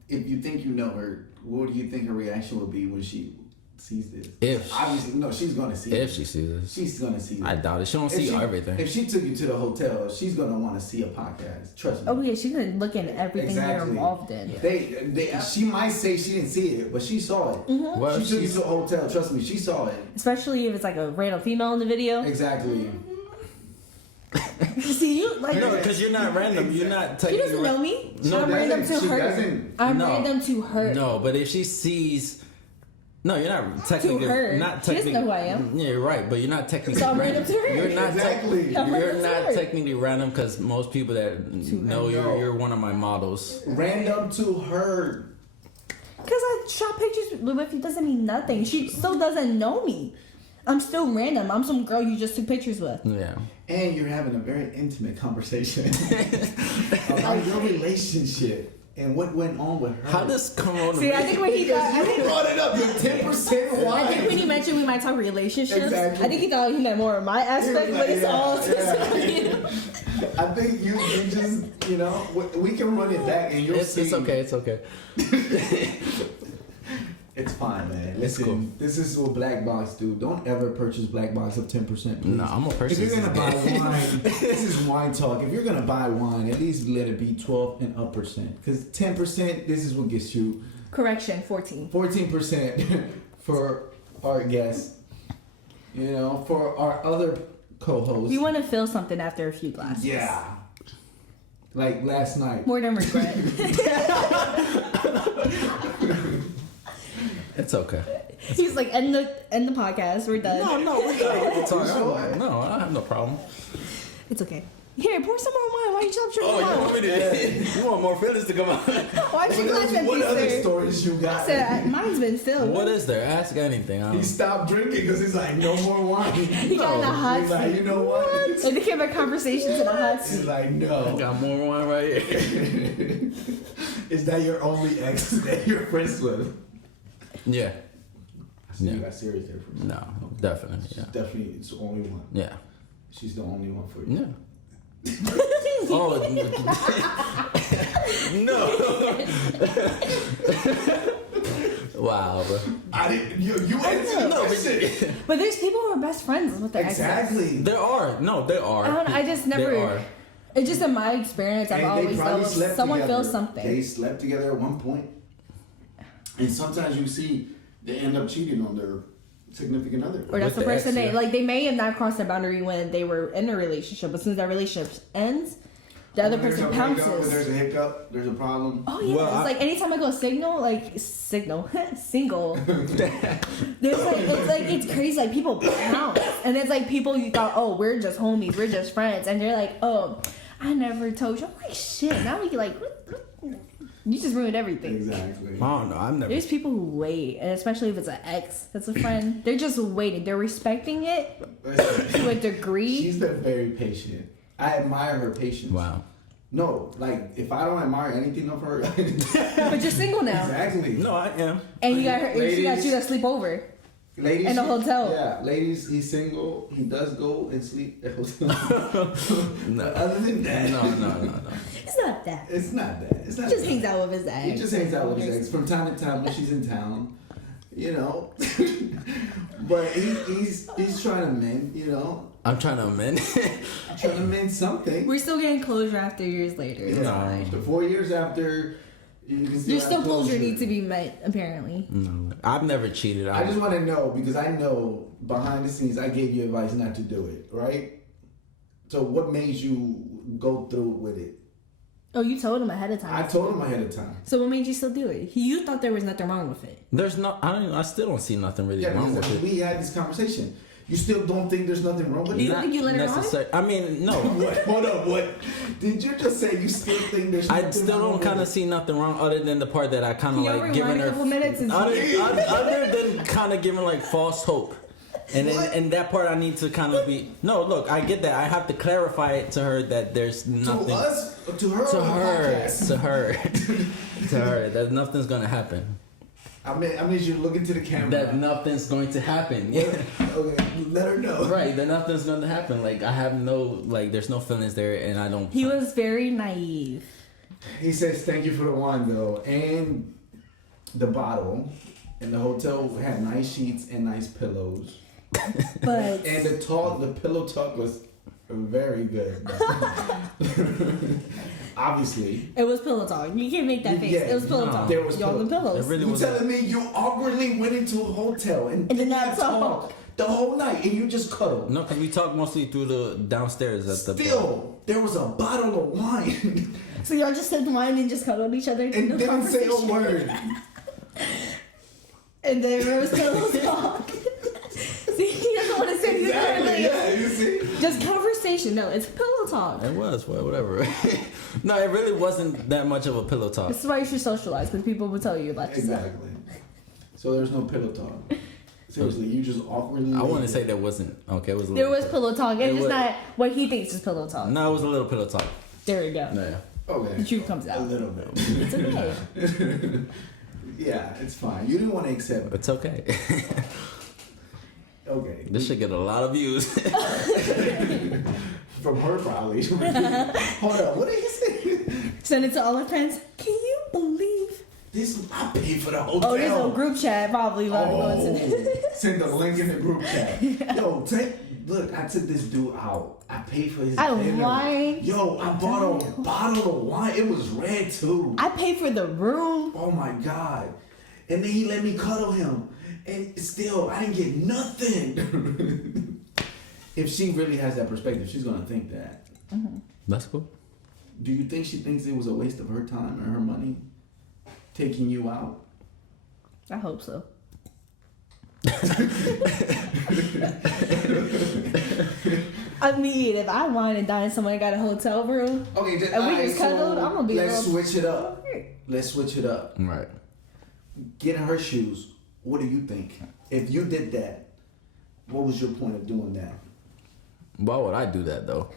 If you think you know her, what do you think her reaction will be when she sees this? If Obviously, no, she's gonna see. if it. she sees this, She's gonna see. I it. doubt it. She don't see everything. If she took you to the hotel, she's gonna want to see a podcast. Trust me. Oh yeah, she could look in everything you're Exactly. involved in. She might say she didn't see it, but she saw it. Well, She took you she's- to a hotel. Trust me, she saw it. Especially if it's like a random female in the video. Exactly. See you like no, because you're not random. You're not. she doesn't know me. No, I'm random to she her. doesn't. I'm No. random to her. No, but if she sees, no, you're not technically. her. Not She doesn't technically. know who I am. Yeah, you're right, but you're not technically. So I'm random. random to her. You're not Exactly. I'm You're random to not her. technically random because most people that know her. you're one of my models. Random to her. Because I shot pictures with you doesn't mean nothing. She still doesn't know me. I'm still random. I'm some girl you just took pictures with. Yeah. And you're having a very intimate conversation about your relationship and what went on with her. How does come on? See, I think when he got, You brought it up. You're 10% wine. I think when he mentioned we might talk relationships, Exactly. I think he thought he meant more of my aspect, but it's all yeah. I think you just, we can run it back and you'll see. It's okay. It's okay. It's fine, man. It's Listen, cool. this is what Black Box do. Don't ever purchase Black Box of 10%. Please. No, I'm gonna purchase If you're gonna buy this. wine, this is wine talk. If you're gonna buy wine, at least let it be 12 and up percent. Because 10%, this is what gets you Correction, 14. 14% for our guests. For our other co-hosts. You want to feel something after a few glasses. Yeah. Like last night. More than regret. It's okay. He's like, end the podcast. We're done. No, we're good. We'll talk. Sure. No, I don't have no problem. It's okay. Here, pour some more wine. Why you chop your Oh, you wine? want me to? You want more feelings to come out? Why you glass empty, What other sir? stories you got? Sir, mine's been filled. What is there? Ask anything. I He don't. stopped drinking because he's like, no more wine. He got in a hot He's like, seat. you know what? Like, they came a conversation to the hot He's seat. like, I no. got more wine right here. Is that your only ex that you're friends with? Yeah. You Yeah. got serious there for me. No, definitely. Yeah. Definitely, it's the only one. Yeah. She's the only one for you. Yeah. Oh no! Wow, bro. I didn't. You answered No, that but shit. But there's people who are best friends with their exes. Exactly. There are. I just There never. are. It's just in my experience, I've And they always probably felt slept someone together. feels something. They slept together at one point. And sometimes you see they end up cheating on their significant other. Or that's With the the person ex, they yeah. they may have not crossed the boundary when they were in a relationship, but since that relationship ends, the other When person there's a breakup, when pounces. there's a hiccup, there's a problem. Oh yeah, Well, it's like anytime I go single, single. It's crazy. Like people pounce, and it's like people you thought, oh, we're just homies, we're just friends, and they're like, oh, I never told you. I'm like, shit. Now we like, You just ruined everything. Exactly. I don't know. I've never. There's people who wait, and especially if it's an ex that's a friend, they're just waiting. They're respecting it to a degree. She's been very patient. I admire her patience. Wow. No, like if I don't admire anything of her, But you're single now, exactly. No, I am. and you got her. Ladies- She got you to sleep over. Ladies, in a hotel. Yeah, ladies, he's single. He does go and sleep at hotel. No. But other than that, No. It's not that. it's not that. It's not. He just that. hangs out with his ex. He just hangs out with his ex from time to time when she's in town. You know, but he's trying to mend. You know, I'm trying to amend. trying to mend something. We're still getting closure after years later. It's Yeah. fine. The 4 years after, you can still There's have still closure needs to be met, apparently. No, I've never cheated. I just want to know because I know behind the scenes I gave you advice not to do it, right? So what made you go through with it? Oh, you told him ahead of time. I told him ahead of time. So what made you still do it? You thought there was nothing wrong with it. There's no. I still don't see nothing really Yeah, wrong with because it. we had this conversation. You still don't think there's nothing wrong with You it? don't think you let her I mean, no. What? Hold up, what? Did you just say you still think there's nothing I still wrong don't with kind it? of see nothing wrong other than the part that I kind of Can you like giving rewind a her. couple minutes and Other than kind of giving like false hope. And then, What? and that part I need to kind of be. No, look, I get that. I have to clarify it to her that there's nothing. To us? To her? To or the her, podcast? to her, to her. That nothing's gonna happen. I mean, you look into the camera. That nothing's going to happen. Yeah. Okay, let her know. Right, that nothing's gonna happen. Like I have no, like, there's no feelings there, and I don't. He was very naive. He says thank you for the wine though, and the bottle. And the hotel had nice sheets and nice pillows. But And the pillow talk was very good. Obviously. it was pillow talk. You can't make that face. Yeah, It was pillow no, talk. there was Y'all the pillow- pillows. It really You was. telling me you awkwardly went into a hotel and did did not not talk. talk the whole night and you just cuddled? No, because we talked mostly through the downstairs at the. Still, there was a bottle of wine So y'all just sipped wine and just cuddled each other. and No didn't say a conversation. word. And then there was pillow talk. See, he doesn't want to say anything. Exactly. Yeah, you see. Just conversation. No, it's pillow talk. It was, well, whatever. No, it really wasn't that much of a pillow talk. This is why you should socialize, because people will tell you about yourself. Exactly. So there's no pillow talk. Seriously, you just awkwardly. I laid wouldn't say there. there wasn't. Okay, it was. A There little was pillow talk. It It's just was- not what he thinks is pillow talk. No, it was a little pillow talk. There we go. Yeah. Okay. The truth comes A out. little bit. It's okay. Yeah, it's fine. You didn't want to accept it. It's okay. Okay. This should get a lot of views. From her probably. Hold up. What did he say? Send it to all our friends. Can you believe? This I paid for the hotel. Oh, there's a group chat probably. Send the link in the group chat. Yo, look, I took this dude out. I paid for his I dinner. lied. Yo, I bought a bottle of wine. It was red too. I paid for the room. Oh my God. And then he let me cuddle him. And still, I didn't get nothing. If she really has that perspective, she's going to think that. That's cool. Do you think she thinks it was a waste of her time and her money taking you out? I hope so. I mean, if I wine and dine somewhere and got a hotel room, Okay, just, and we alright, just cuddled, I'm gonna be let's real- switch it up. Let's switch it up. Right. Get in her shoes. What do you think? If you did that, what was your point of doing that? Why would I do that though?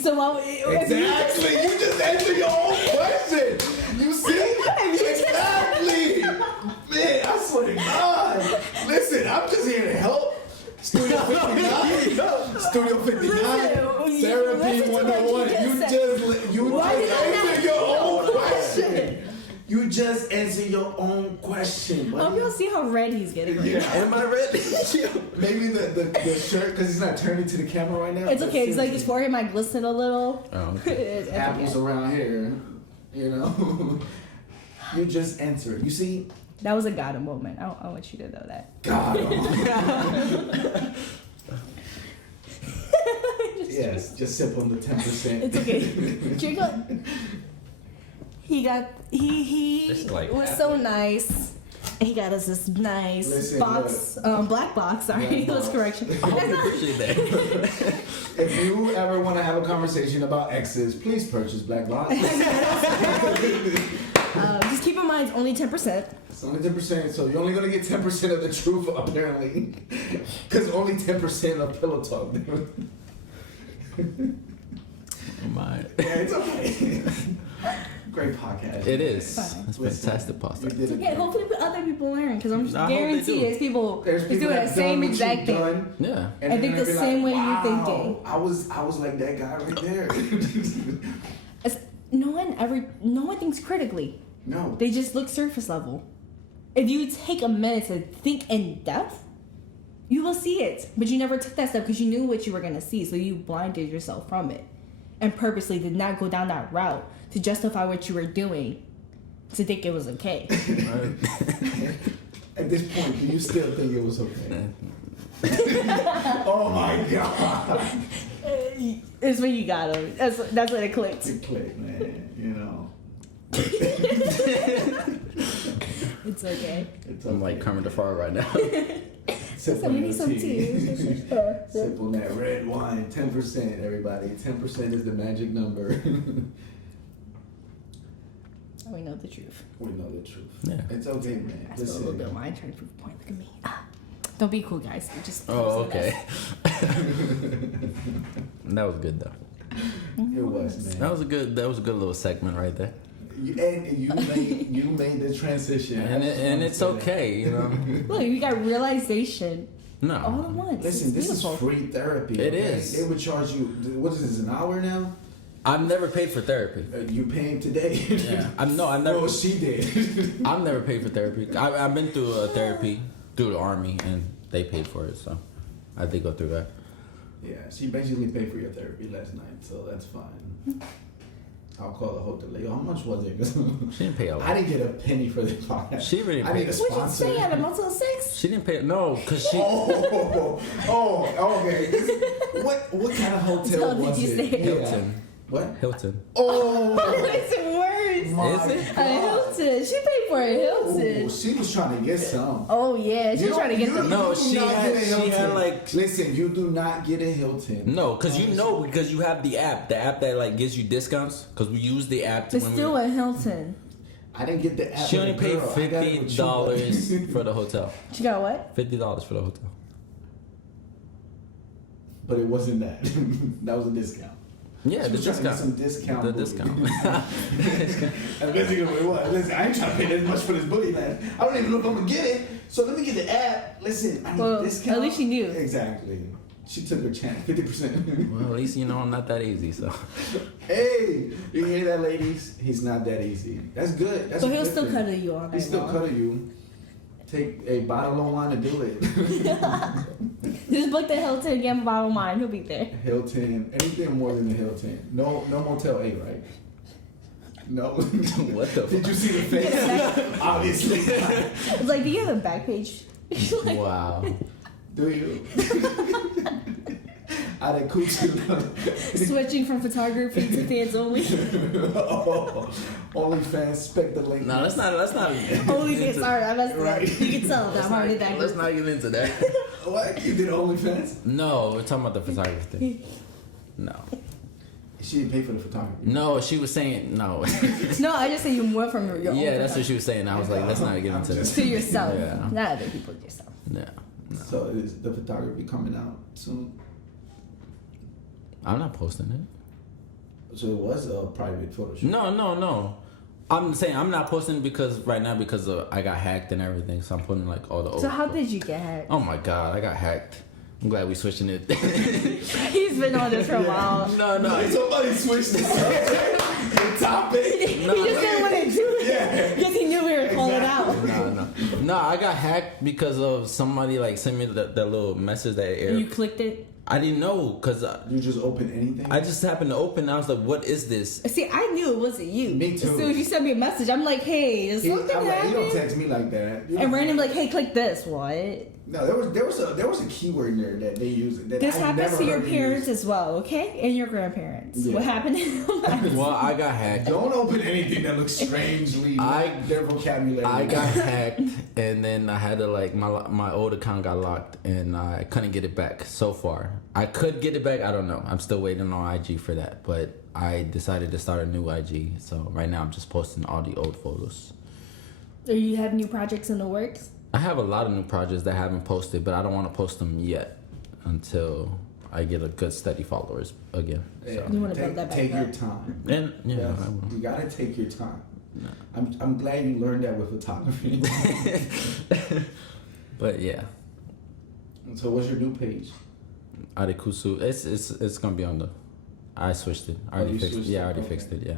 So Exactly. You just answered your own question. You see? Exactly. Man, I swear to God. Listen, I'm just here to help. Studio 59. Studio 59. Therapy 101. You Why just did I not- answered your own question. You just answered your own question. Oh, buddy. y'all see how red he's getting right Yeah. now. Am I ready? Maybe the shirt, because he's not turning to the camera right now. It's but okay. It's like seriously. his forehead might glisten a little. Oh, It's okay. Apples around here, you know. You just answered. You see, That was a God moment. I want you to know that. God. Yes, just sip on the 10%. It's okay. Drink up. He It's like was half so of it. nice. And he got us this nice Listen, box, black box. Sorry, Black let's box. correction. I appreciate that. If you ever want to have a conversation about exes, please purchase Black Box. Just keep in mind, it's only 10%. It's only 10%, so you're only gonna get 10% of the truth, apparently, because only 10% of pillow talk. My. Yeah, it's okay. Great podcast. It is. Fine. It's Listen, fantastic you podcast. did it. Yeah, hopefully other people learn, because I'm I hope they guaranteed do. there's people There's who's people doing that the same done what exact you've thing. done, Yeah. and I then think they'll the be same way you're wow, thinking. I was like that guy right there. No one thinks critically. No. They just look surface level. If you take a minute to think in depth, you will see it. But you never took that step because you knew what you were going to see, so you blinded yourself from it. And purposely did not go down that route to justify what you were doing to think it was okay. At this point, do you still think it was okay? Oh my god. It's when you got him. That's when it clicked. It clicked, man. You know. It's okay. It's I'm like Kermit the Frog right now. Sip So on we your need some tea. tea. Sip on that red wine. 10%, everybody. 10% is the magic number. We know the truth. We know the truth. Yeah. It's okay, man. That's a little bit of mine trying to prove a point. Look at me. Don't be cool, guys. You just Oh, say okay. That was good though. It was, man. That was a good little segment right there. And you made the transition. And it's okay, you know. Look, you got realization all No. at once. Listen, It's this beautiful. is free therapy. It okay? is. They would charge you. What is this? An hour now? I've never paid for therapy. You paying today? Yeah. I never. No, she did. I've never paid for therapy. I've been through therapy through the army, and they paid for it, so I did go through that. Yeah, she basically paid for your therapy last night, so that's fine. I'll call the hotel. Like, how much was it? She didn't pay a lot. I didn't get a penny for this podcast. She really I need a paid. What'd you sponsor. say at a Motel 6? She didn't pay. No, cause she. Okay. What kind of hotel Hotel did was you it? stay at? Hilton. What? Hilton. Oh, It's worse. my Is it? A Hilton. She paid for a Hilton. Oh, she was trying to get some. Oh yeah, she was trying to get them. No, You do she not had- get a she had, Hilton. like- Listen, you do not get a Hilton. No, cause you know because you have the app that like gives you discounts. Cause we use the app to. It's still a Hilton. I didn't get the app. She with only the paid girl. I got it with you. $50 for the hotel. She got what? $50 for the hotel. But it wasn't that. That was a discount. Yeah, She the was trying to get discount. some discount. The booty. discount. And basically, what? Listen, I ain't trying to pay that much for this booty, man. I don't even know if I'm gonna get it. So let me get the app. Listen, I need Well, a discount. at least she knew. Exactly. She took her chance, 50%. Well, at least you know I'm not that easy. So Hey, you hear that, ladies? He's not that easy. That's good. That's So a he'll good still thing. cuddle you all He night still long. cuddle you. Take a bottle of wine to do it. Just book the Hilton again, bottle of wine. He'll be there. Hilton, anything more than a Hilton. No Motel 8, right? No. what the? Did you see the face? Obviously. It's like, do you have a back page? Like, Wow. Do you? Out of coochie. switching from photography to fans only. Oh, OnlyFans, spec the link. No, let's not. Only fans. Sorry, I messed Right. up. You can tell that I'm already that Let's good. not get into that. What? You did OnlyFans? No, we're talking about the photography thing. No. She didn't pay for the photography. No, she was saying no. No, I just said you more from your own. Yeah, that's what she was saying. I was like, let's not get into I'm this. just- To yourself, Yeah. not other people. Yourself. Yeah. No. So is the photography coming out soon? I'm not posting it. So it was a private photo shoot. No. I'm saying I'm not posting because right now because I got hacked and everything, so I'm putting like all the old. So how did you get hacked? Oh my god, I got hacked. I'm glad we switching it. He's been on this for a while. no. Somebody switched the subject, the topic. He just didn't want to do it Yeah. because he knew we were calling out. No, I got hacked because of somebody like sent me that little message that And you clicked it. I didn't know because You just open anything? I just happened to open. And I was like, "What is this?" See, I knew it wasn't you. Me too. As soon as you sent me a message, I'm like, hey, is something I'm like, you don't happening? text me like that. You And don't- randomly like, hey, click this. What? No, there was a keyword in there that they used. That This I happens never to your heard parents used. as well, okay? And your grandparents. Yeah. What happened? Well, I got hacked. Don't open anything that looks strangely like their vocabulary. I got hacked, and then I had to like my old account got locked, and I couldn't get it back so far. I could get it back. I don't know. I'm still waiting on IG for that, but I decided to start a new IG. So right now I'm just posting all the old photos. Do you have new projects in the works? I have a lot of new projects that I haven't posted, but I don't want to post them yet until I get a good steady followers again. Yeah. So. You want to build that back Take up? your time. And yeah, Yes, I will. you gotta take your time. No. I'm glad you learned that with photography. But yeah, So what's your new page? Adekusu. It's gonna be on the. I switched it. I already you fixed it. switched Yeah, I it? already Okay. fixed it. Yeah.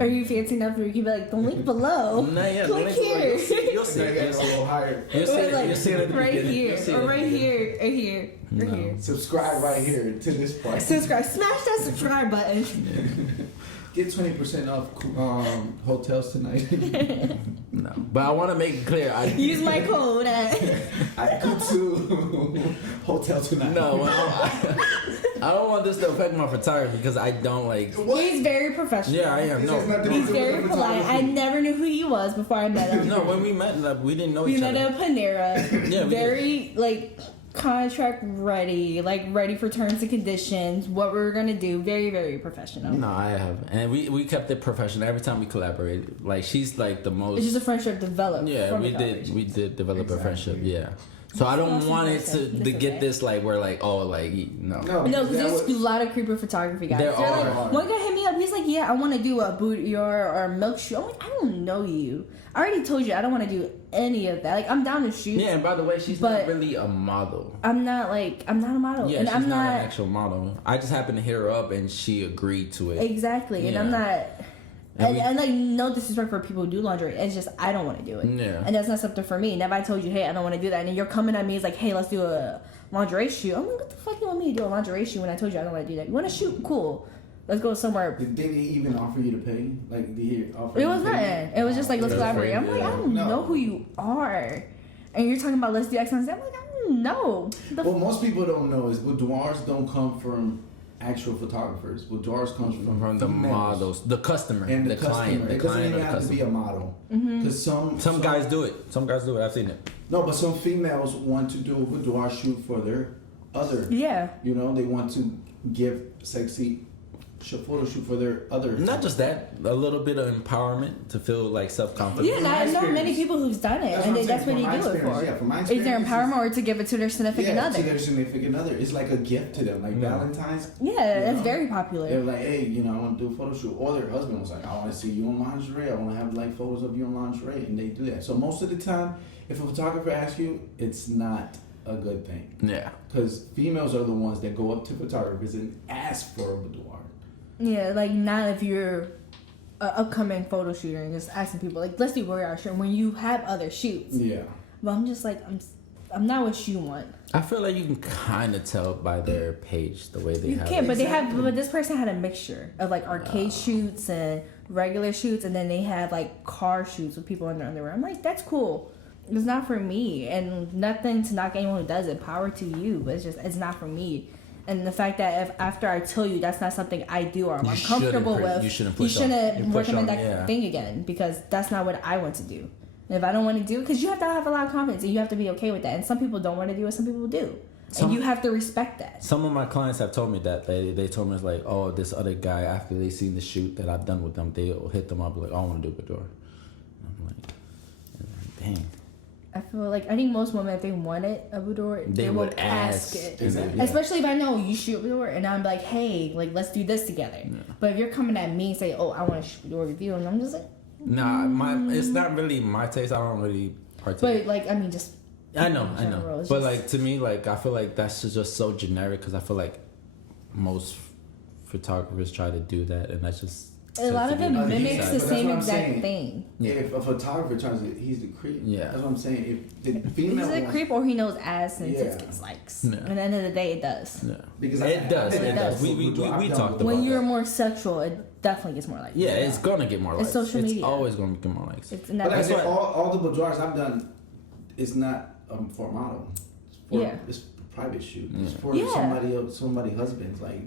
Are you fancy enough where you can be like, the link below? Nah, yeah, Click here. You'll see. Now you gotta go a little higher. You'll see Or it. like You'll see it at the right beginning. here, You'll see it or at the right beginning. here, or here, or No. here. Subscribe right here to this part. Subscribe. Smash that subscribe button. Get 20% off hotels tonight. No, but I want to make it clear. Use my code at. I go to hotel tonight. No, I don't want this to affect my photography because I don't like. He's very professional. Yeah, I am. This has nothing No, to He's do very with polite. I photography. never knew who he was before I met him. no. When we met, like, we didn't know We each met other. at Panera. Yeah, we very like contract ready, like ready for terms and conditions. What we were gonna do. Very, very professional. No, I have, and we kept it professional every time we collaborated. Like she's like the most. It's just a friendship developed. Yeah, from we the did. collaboration. We did develop Exactly. a friendship. Yeah. So I don't Awesome want it person. to That's get okay. this like where like oh like no. No, No, because that there's was- a lot of creeper photography guys. There They're are. like, one guy hit me up. He's like, "Yeah, I want to do a boudoir or a milk shoot." I'm like, "I don't know you. I already told you I don't want to do any of that. Like, I'm down to shoot. Yeah, and by the way, she's But- not really a model. I'm not a model, Yeah, and she's I'm not not an actual model. I just happened to hit her up and she agreed to it. exactly, and I'm Yeah. not." And And, we- and like no disrespect for people who do laundry, it's just I don't want to do it, Yeah. and that's not something for me. And if I told you, hey, I don't want to do that, and then you're coming at me, it's like, hey, let's do a lingerie shoot. I'm like, what the fuck you want me to do a lingerie shoot when I told you I don't want to do that? You want to shoot? Cool, let's go somewhere. Did they even offer you to pay? Like, did he offer It you was to pay? nothing. It was just like, let's That's collaborate. I'm free, like, I yeah. don't No. know who you are, and you're talking about let's do X, Y, and Z. I'm like, I don't know. What most people don't know is boudoirs don't come from actual photographers. Boudoirs comes From the females models, the customer, and the, client, customer. the It doesn't client even or the have to be customer. a model. Mm-hmm. Because Some guys do it. Some guys do it. I've seen it. No, but some females want to do a boudoir shoot for their other. Yeah. You know, they want to give sexy photo shoot for their other. Not just that, a little bit of empowerment to feel like self-confident. Yeah, From my not many experience. people who's done it, That's and what I'm that's what saying, you from my do it experience, for. yeah, from my Is there experience, empowerment or to give it to their significant yeah, other? to their significant other. It's like a gift to them, like Yeah. Valentine's. Yeah, that's know? very They're popular. like, hey, you know, I want to do a photo shoot. Or their husband was like, I want to see you in lingerie. I want to have like photos of you in lingerie, and they do that. So most of the time, if a photographer asks you, it's not a good thing, Yeah. because females are the ones that go up to photographers and ask for a boudoir. Yeah, like not if you're an upcoming photo shooter and just asking people like, let's do boudoir shoot when you have other shoots. Yeah. But I'm just like, I'm not what you want. I feel like you can kind of tell by their page the way they You have can't, it. but they have. Exactly. But this person had a mixture of like arcade shoots and regular shoots, and then they have like car shoots with people in their underwear. I'm like, that's cool. It's not for me, and nothing to knock anyone who does it. Power to you, but it's not for me. And the fact that if after I tell you that's not something I do or I'm You uncomfortable shouldn't with, you shouldn't you push on- shouldn't you push recommend on, that yeah. thing again, because that's not what I want to do. And if I don't want to do it, because you have to have a lot of confidence and you have to be okay with that. And some people don't want to do it, some people do. Some- And you have to respect that. Some of my clients have told me that they told me it's like, oh, this other guy after they seen the shoot that I've done with them, they'll hit them up like, oh, I want to do a boudoir. I'm like, dang. I feel like I think most women, if they wanted a boudoir, They will would ask ask. it. Exactly. Especially if I know you shoot boudoir, and I'm like, hey, like let's do this together. But if you're coming at me and say, oh, I want to shoot boudoir with you, and I'm just like, Nah, it's not really my taste. I don't really partake. but like I mean, just I know, in I general, know. it's But just- like to me, like I feel like that's just so generic because I feel like most photographers try to do that, and that's just a lot of it Other mimics side. the But that's same what I'm exact saying. thing. Yeah. If a photographer tries to, he's the creep. Yeah. That's what I'm saying. If the He's female a wants- creep, or he knows ass and Yeah. tits gets likes. Yeah. At the end of the day, it does. Yeah. Because it does. It It does. does. We I've done talked it. about When you're that. more sexual, it definitely gets more likes. Yeah, it's gonna get more likes. It's social It's media. always gonna get more likes. It's But like I never. said, all the boudoirs I've done is not for a model. It's for, Yeah. It's a private shoot. It's Yeah. for Yeah. somebody else, somebody's husband's, like,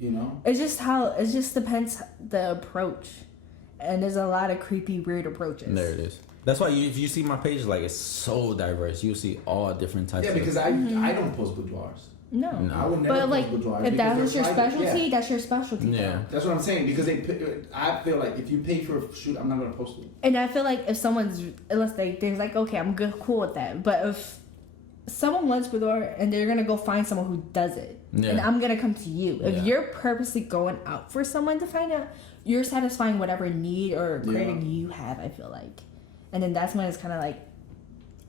you know? It's just how it just depends the approach, and there's a lot of creepy, weird approaches. There it is. That's why if you see my page, like it's so diverse. You see all different types. Yeah, of because I don't post boudoirs. No. I would never But like, post boudoir if that because was your they're private. specialty, Yeah. that's your specialty. Yeah. That's what I'm saying because I feel like if you pay for a shoot, I'm not gonna post it. And I feel like if someone's, unless they're like, okay, I'm good, cool with that. But if someone wants boudoir and they're gonna go find someone who does it, and I'm gonna come to you. If you're purposely going out for someone to find out, you're satisfying whatever need or craving you have. I feel like, and then that's when it's kind of like.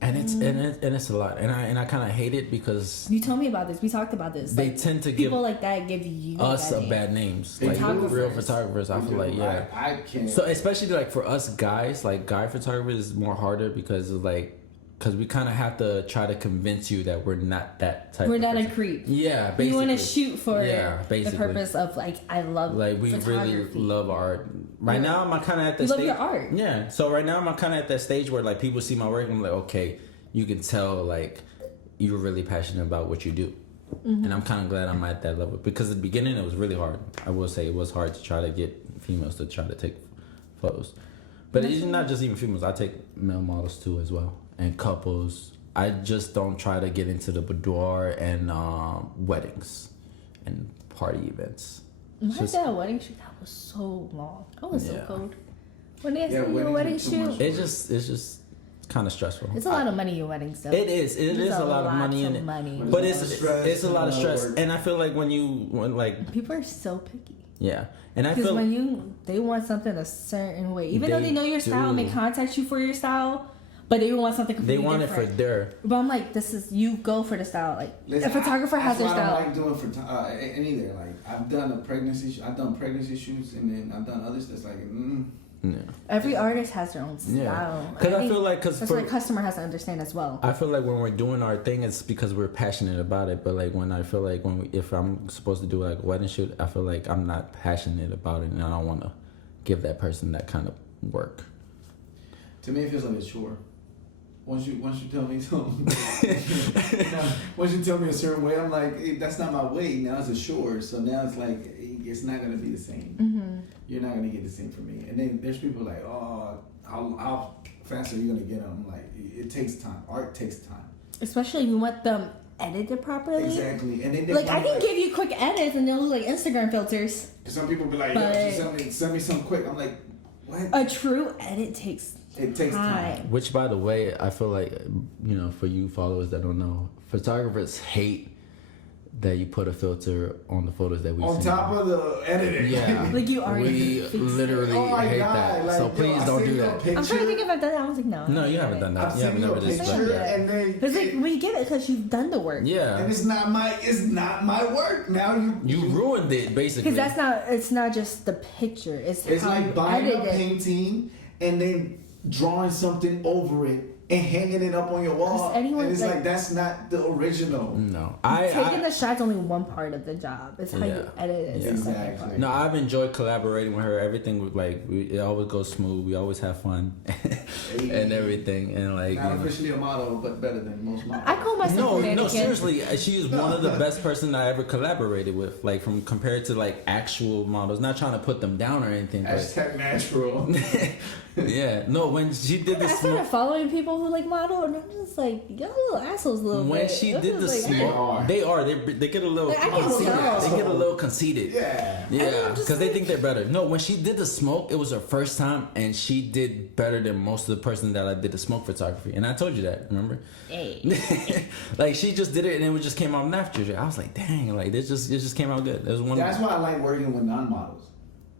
And it's a lot, and I kind of hate it because you told me about this. We talked about this. They like, tend to people give like that give you us bad bad names, They like do. real photographers. I feel like I can't. So especially like for us guys, like guy photographers is more harder because of because we kind of have to try to convince you that we're not that type. We're of not person. a creep. Yeah, basically. You want to shoot for basically. the purpose of like I love like we really photography. love art. Right now, I'm kind of at the You stage. love your art. Yeah. So right now, I'm kind of at that stage where like people see my work and I'm like, okay, you can tell like you're really passionate about what you do. And I'm kind of glad I'm at that level because at the beginning it was really hard. I will say it was hard to try to get females to try to take photos, but it's not just even females. I take male models too as well and couples. I just don't try to get into the boudoir and weddings and party events. My dad wedding shoot that was so long. I was so cold. When they Yeah, say your wedding weddings are too shoot, much. It's just kind of stressful. it's a lot of money your wedding stuff. It is. It is a lot of money in it. But it's a lot of stress. And I feel like when like people are so picky. yeah, and I Because feel when they want something a certain way, even though They they know your style and they do. contact you for your style, but they want something they completely want it different. for their. But I'm like, this is you go for the style. Like Listen, a photographer has their that's why style. I don't like doing for either. Like I've done pregnancy shoots, and then I've done others that's like. Yeah. Every artist has their own style. Yeah. Because I feel like that's what a customer has to understand as well. I feel like when we're doing our thing, it's because we're passionate about it. But like when I feel like if I'm supposed to do like a wedding shoot, I feel like I'm not passionate about it, and I don't want to give that person that kind of work. To me, it feels like a chore. Once you tell me something, once you tell me a certain way, I'm like, hey, that's not my way. Now it's a chore. So now it's like it's not gonna be the same. You're not gonna get the same from me. And then there's people like, oh, how fast are you gonna get them? Like it takes time. Art takes time. Especially if you want them edited properly. Exactly. And then like I can give you quick edits and they'll look like Instagram filters. Some people be like, but yo, send me some quick. I'm like, what? A true edit takes. It takes time. Which, by the way, I feel like, for you followers that don't know, photographers hate that you put a filter on the photos that we on send. top of the editing. Yeah. Like you already We literally hate that. Like, so please don't do that. I'm trying to think if I've done that. I was like, no. No, you haven't done that. I've You seen haven't you a never just picture that. and then It's like we get it because you've done the work. Yeah. and it's not my work. Now You ruined it, basically. Because it's not just the picture. It's how like you buying edit a it. painting and then drawing something over it and hanging it up on your wall. anyone, And it's like- like that's not the original. No. Taking the shot's only one part of the job. It's how you edit it. It's the second Exactly. part. No, I've enjoyed collaborating with her. Everything was it always goes smooth. We always have fun and everything. And like, Not officially a model, but better than most models. I call myself a no, mannequin. seriously, she is one of the best person I ever collaborated with. Like from compared to like actual models, not trying to put them down or anything. But Hashtag natural. yeah, no, when she did the I started following people who like model, and I'm just like, y'all little assholes, a little when bit. she I'm did the just like, smoke, they get a little Like, I can conceited. tell. They get a little conceited. Yeah. Yeah, I'm just because they like- think they're better. No, when she did the smoke, it was her first time, and she did better than most of the person that I did the smoke photography. And I told you that, remember? Hey. Like she just did it, and it just came out naturally. I was like, dang, like it just came out good. It was one. That's why I like working with non-models.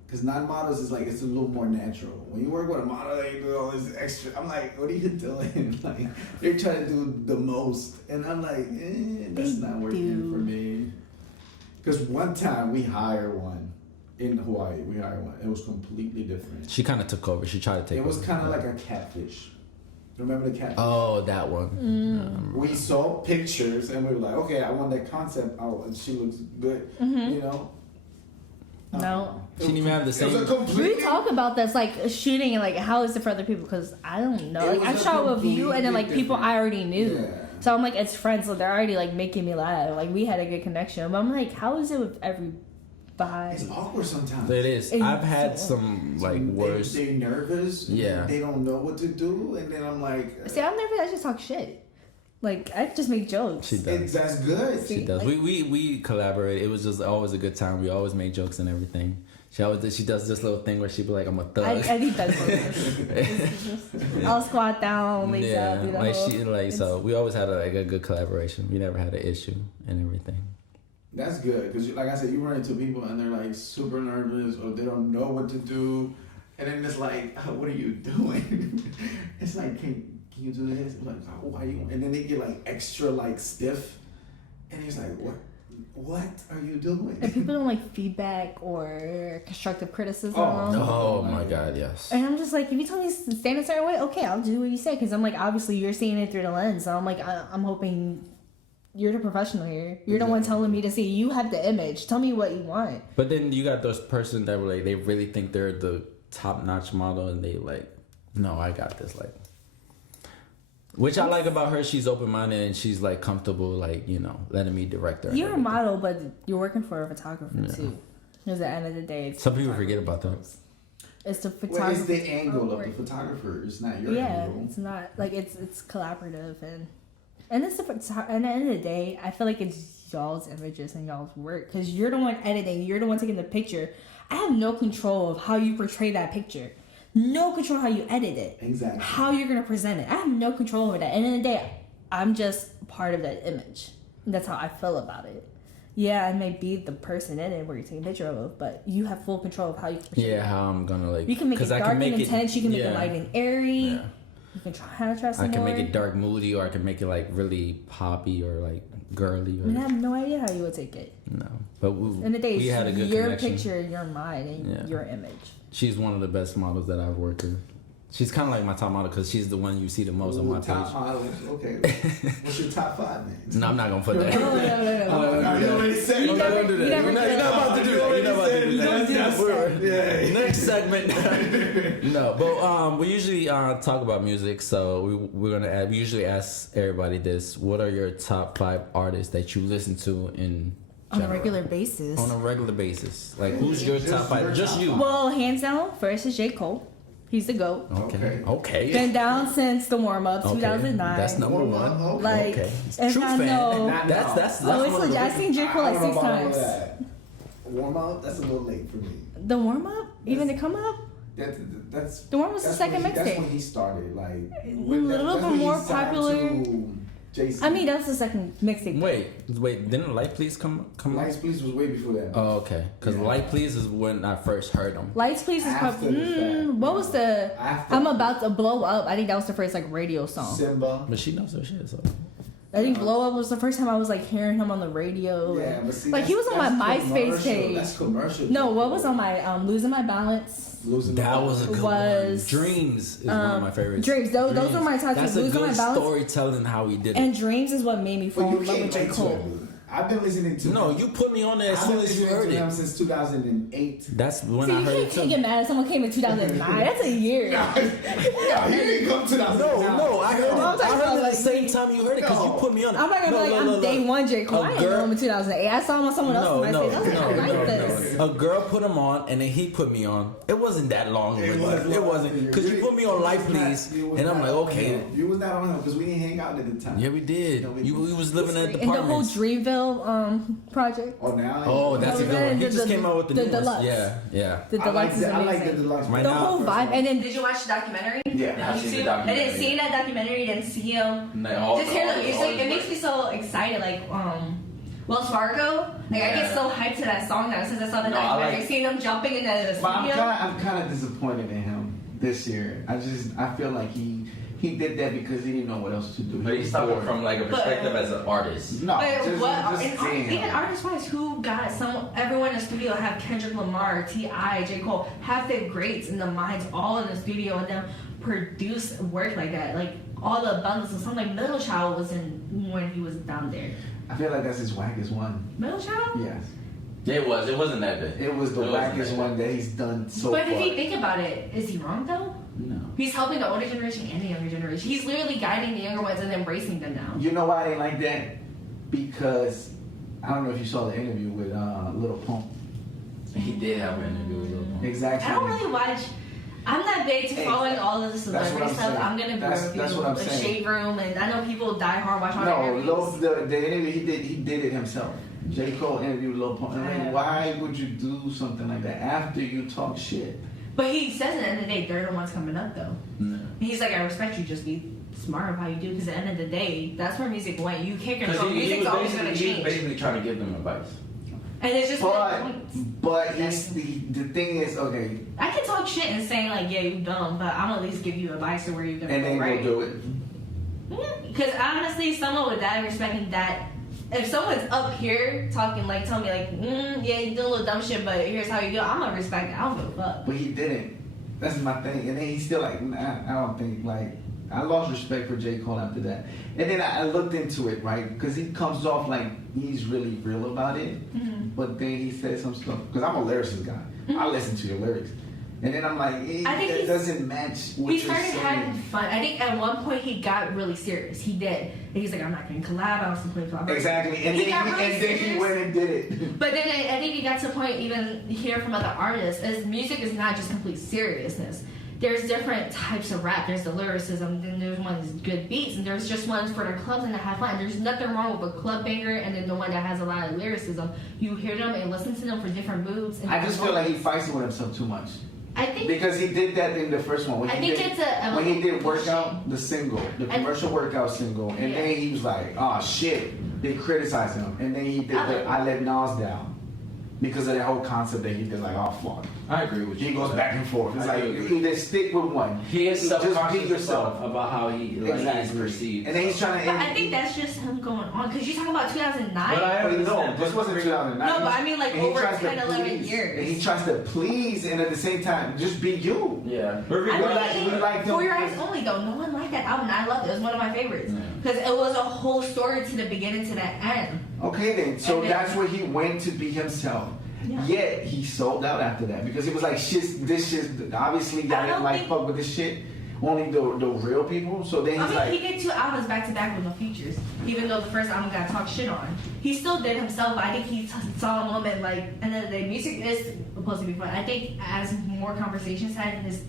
Because non-models is like, it's a little more natural. When you work with a model, they do all this extra. I'm like, what are you doing? Like, they're trying to do the most. And I'm like, that's not working for me. Because one time we hired one in Hawaii. We hired one. It was completely different. She kind of took over. She tried to take over. It was kind of like a catfish. Remember the catfish? Oh, that one. We saw pictures and we were like, okay, I want that concept out. And she looks good, you know? No. She didn't even have the It was a same. completely... We talk about this, like shooting, and like how is it for other people? Because I don't know. It Like I was a shot with you, and then like completely people different- I already knew. Yeah. So I'm like, it's friends, so they're already like making me laugh. Like we had a good connection, but I'm like, how is it with everybody? It's awkward sometimes. It is. And I've had so- some like worse. They're nervous. Yeah. They don't know what to do, and then I'm like, See, I'm nervous. I just talk shit. Like I just make jokes. She does. That's good. She does. Like- We collaborate. It was just always a good time. We always make jokes and everything. She does this little thing where she be like, I'm a thug. I think that's what it is. I'll squat down, lazy yeah, up, do the like whole- so we always had a good collaboration. We never had an issue and everything. That's good because, like I said, you run into people and they're like super nervous or they don't know what to do, and then it's like, what are you doing? It's like, can you do this? I'm like, oh, why you? And then they get like extra like stiff, and he's like, what are you doing? And people don't like feedback or constructive criticism. Oh my God, yes. And I'm just like, if you tell me to stand a certain way, okay, I'll do what you say. Because I'm like, obviously, you're seeing it through the lens. So I'm like, I'm hoping you're the professional here. You're the one telling me to see. You have the image. Tell me what you want. But then you got those person that were like, they really think they're the top-notch model, and they like, no, I got this. Like, which I like about her. She's open-minded and she's like comfortable, like, you know, letting me direct her. You're a model, but you're working for a photographer too. Because at the end of the day, it's some people forget about that. It's the Well, photographer. it's the angle of the photographer. It's not your angle. It's not like it's collaborative and it's the at the end of the day, I feel like it's y'all's images and y'all's work because you're the one editing, you're the one taking the picture. I have no control of how you portray that picture, no control how you edit it, Exactly. how you're gonna present it. I have no control over that. At the end of the day, I'm just part of that image. That's how I feel about it. Yeah, I may be the person in it where you're taking a picture of, but you have full control of how you portray it. How I'm gonna like. You can make it dark and intense. You can make it light and airy. Yeah. You can try some I can more. make it dark, moody, or I can make it like really poppy or like girly. Or I mean, I have no idea how you would take it. no, but In the day, we had a good your connection. picture, your mind, and your image. She's one of the best models that I've worked with. She's kind of like my top model because she's the one you see the most on my top page. model. Okay. What's your top 5 names? No, I'm not gonna put that. No. You already said You it. never- Don't do that. you never You're not did. about to do that. You're not about to do that. Don't do Yeah. Next segment. No, but we usually talk about music, so we usually ask everybody this: what are your top 5 artists that you listen to in On a general? regular basis. On a regular basis, like who's your top 5? Just you. Well, hands down, first is J. Cole. He's the GOAT. Okay. Been down since the warm up, Okay. 2009. That's number one. Okay. Like, Okay. if True I fan. know. That's Oh, it's one of legit. the- I've seen J. Cole like 6 times. Warm up? That's a little late for me. The warm up? Even to come up? That's The warm was the that's second when That's mixtape. when he started. Like A little bit more popular. Jason. I mean, that's the second mixtape. Wait, didn't Light Please come Lights Please was way before that. Oh, okay. Because Yeah. Light Please is when I first heard him. Lights Please is After probably. the fact. What was the? After. I'm about to blow up. I think that was the first like radio song. Simba. But she knows her shit, so. I think blow up was the first time I was like hearing him on the radio. Yeah, and- but see, like he was on my that's MySpace commercial. page. That's commercial. No, what was on my losing my balance? Losing That was a good Was, one. Dreams is one of my favorites. Dreams. Those are my top two. That's a Losing good My Balance. storytelling how we did it. And Dreams is what made me But fall you in love came with J. late to Cole. it. I've been listening to. No, you put me on there as I've soon been as you listening heard to him it. since 2008. That's when See, I you heard it can't get too. mad if someone came in 2009. That's a year. No, he didn't come 2009. No, I heard it. I'm talking I heard about, it the like, same time you heard it because you No. put me on it. I'm not gonna be like, I'm day one J. Cole. I didn't know him in 2008. I saw him on someone else's No, MySpace. I was like, I like this. A girl put him on, and then he put me on. It wasn't that long. It It wasn't because you put me on Light Please, and I'm like, okay. You was not on him because we didn't hang out at the time. Yeah, we did. No, we You was living at And the whole apartments. Dreamville project. Oh, now. Oh, that's a good one. He The- just came out with the new deluxe. ones. Yeah. The I like deluxe is that. I like amazing. the deluxe. Right The now, whole first vibe. one. And then Did you watch the documentary? Yeah, On I've seen the YouTube? documentary. I didn't see that documentary, didn't see him. Like, all- Just hear the all- music, all- it makes me so excited. Like, Wells Fargo, like I get so hyped to that song now since I saw the No, I documentary. like- Seeing them jumping in the But studio. I'm kind of disappointed in him this year. I feel like he did that because he didn't know what else to do. But he's talking from like a perspective as an artist. No, But just and damn. even artist-wise, who got everyone in the studio have Kendrick Lamar, T.I., J. Cole, have the greats in the minds all in the studio and then produce work like that. Like all the bundles and something like Middle Child was in when he was down there. I feel like that's his wackest one. Middle Child? Yes. It wasn't that good. It was the It wasn't wackest that one that he's done so But far. if you think about it, is he wrong though? No. He's helping the older generation and the younger generation. He's literally guiding the younger ones and embracing them now. You know why they like that? Because I don't know if you saw the interview with Little Pump. He did have an interview with Lil Pump. Exactly. I don't really watch. I'm not big to following all of the celebrity stuff. saying. I'm gonna be That's what I'm the saying. Shade Room, and I know people die hard watch all No, the interviews. the interview he did it himself. J. Cole interviewed Lil Pump. I mean, why would you do something like that after you talk shit? But he says at the end of the day, they're the ones coming up though. No. He's like, I respect you, just be smart of how you do, because at the end of the day, that's where music went. You can't control. Music's always gonna He was change. basically trying to give them advice. And it's just But the thing is, okay, I can talk shit and say like, yeah, you dumb, but I'm at least give you advice of where you're gonna and go then right. go do it. Because honestly, someone with that respect and that, if someone's up here talking like, tell me like, yeah, you do a little dumb shit, but here's how you go, I'm gonna respect it. I don't give a fuck. But he didn't. That's my thing. And then he's still like, nah, I don't think, like, I lost respect for J. Cole after that. And then I looked into it, right? Because he comes off like he's really real about it. Mm-hmm. But then he says some stuff. Because I'm a lyricist guy. I listen to your lyrics. And then I'm like, I think that doesn't match what He you're started saying. having fun. I think at one point he got really serious. He did. And he's like, I'm not going to collab. I was going to collab. Exactly. And, He then got he, really and then he serious. went and did it. But then I think he got to a point, even hear from other artists, is music is not just complete seriousness. There's different types of rap. There's the lyricism, then there's ones good beats, and there's just ones for the clubs and to have fun. There's nothing wrong with a club banger and then the one that has a lot of lyricism. You hear them and listen to them for different moods. And I just feel like different he fights with himself too much. I think Because he did that in the first one. When I he think did, it's a when he did Workout, the single, the commercial workout single, and Yeah. then he was like, oh shit, they criticized him. And then he did the I Let Nas Down. Because of that whole concept that he did, like, oh fuck. I agree with you. He goes back and forth. It's I like, do agree. either stick with one. He is Just be self-conscious yourself. about how he like, he's Exactly. perceived. And then he's trying to. But I think that's just him going on. Because you're talking about 2009. But I But no, understand. this wasn't 2009. No, but I mean, like, And he over tries to 10, 11 please. years. And he tries to please, and at the same time, just be you. Yeah. I we mean, like them. For Your Eyes Only though, no one liked that album. I loved it. It was one of my favorites because it was a whole story to the beginning to the end. Okay then, so And then- that's where he went to be himself. Yeah. Yet he sold out after that because it was like this shit. Obviously, y'all I didn't don't like think- fuck with this shit. Only the real people. So then I he's mean, like, he did 2 albums back to back with no features, even though the first album got talked shit on. He still did himself. But I think he saw a moment like, and then the music is supposed to be fun. I think as more conversations had, his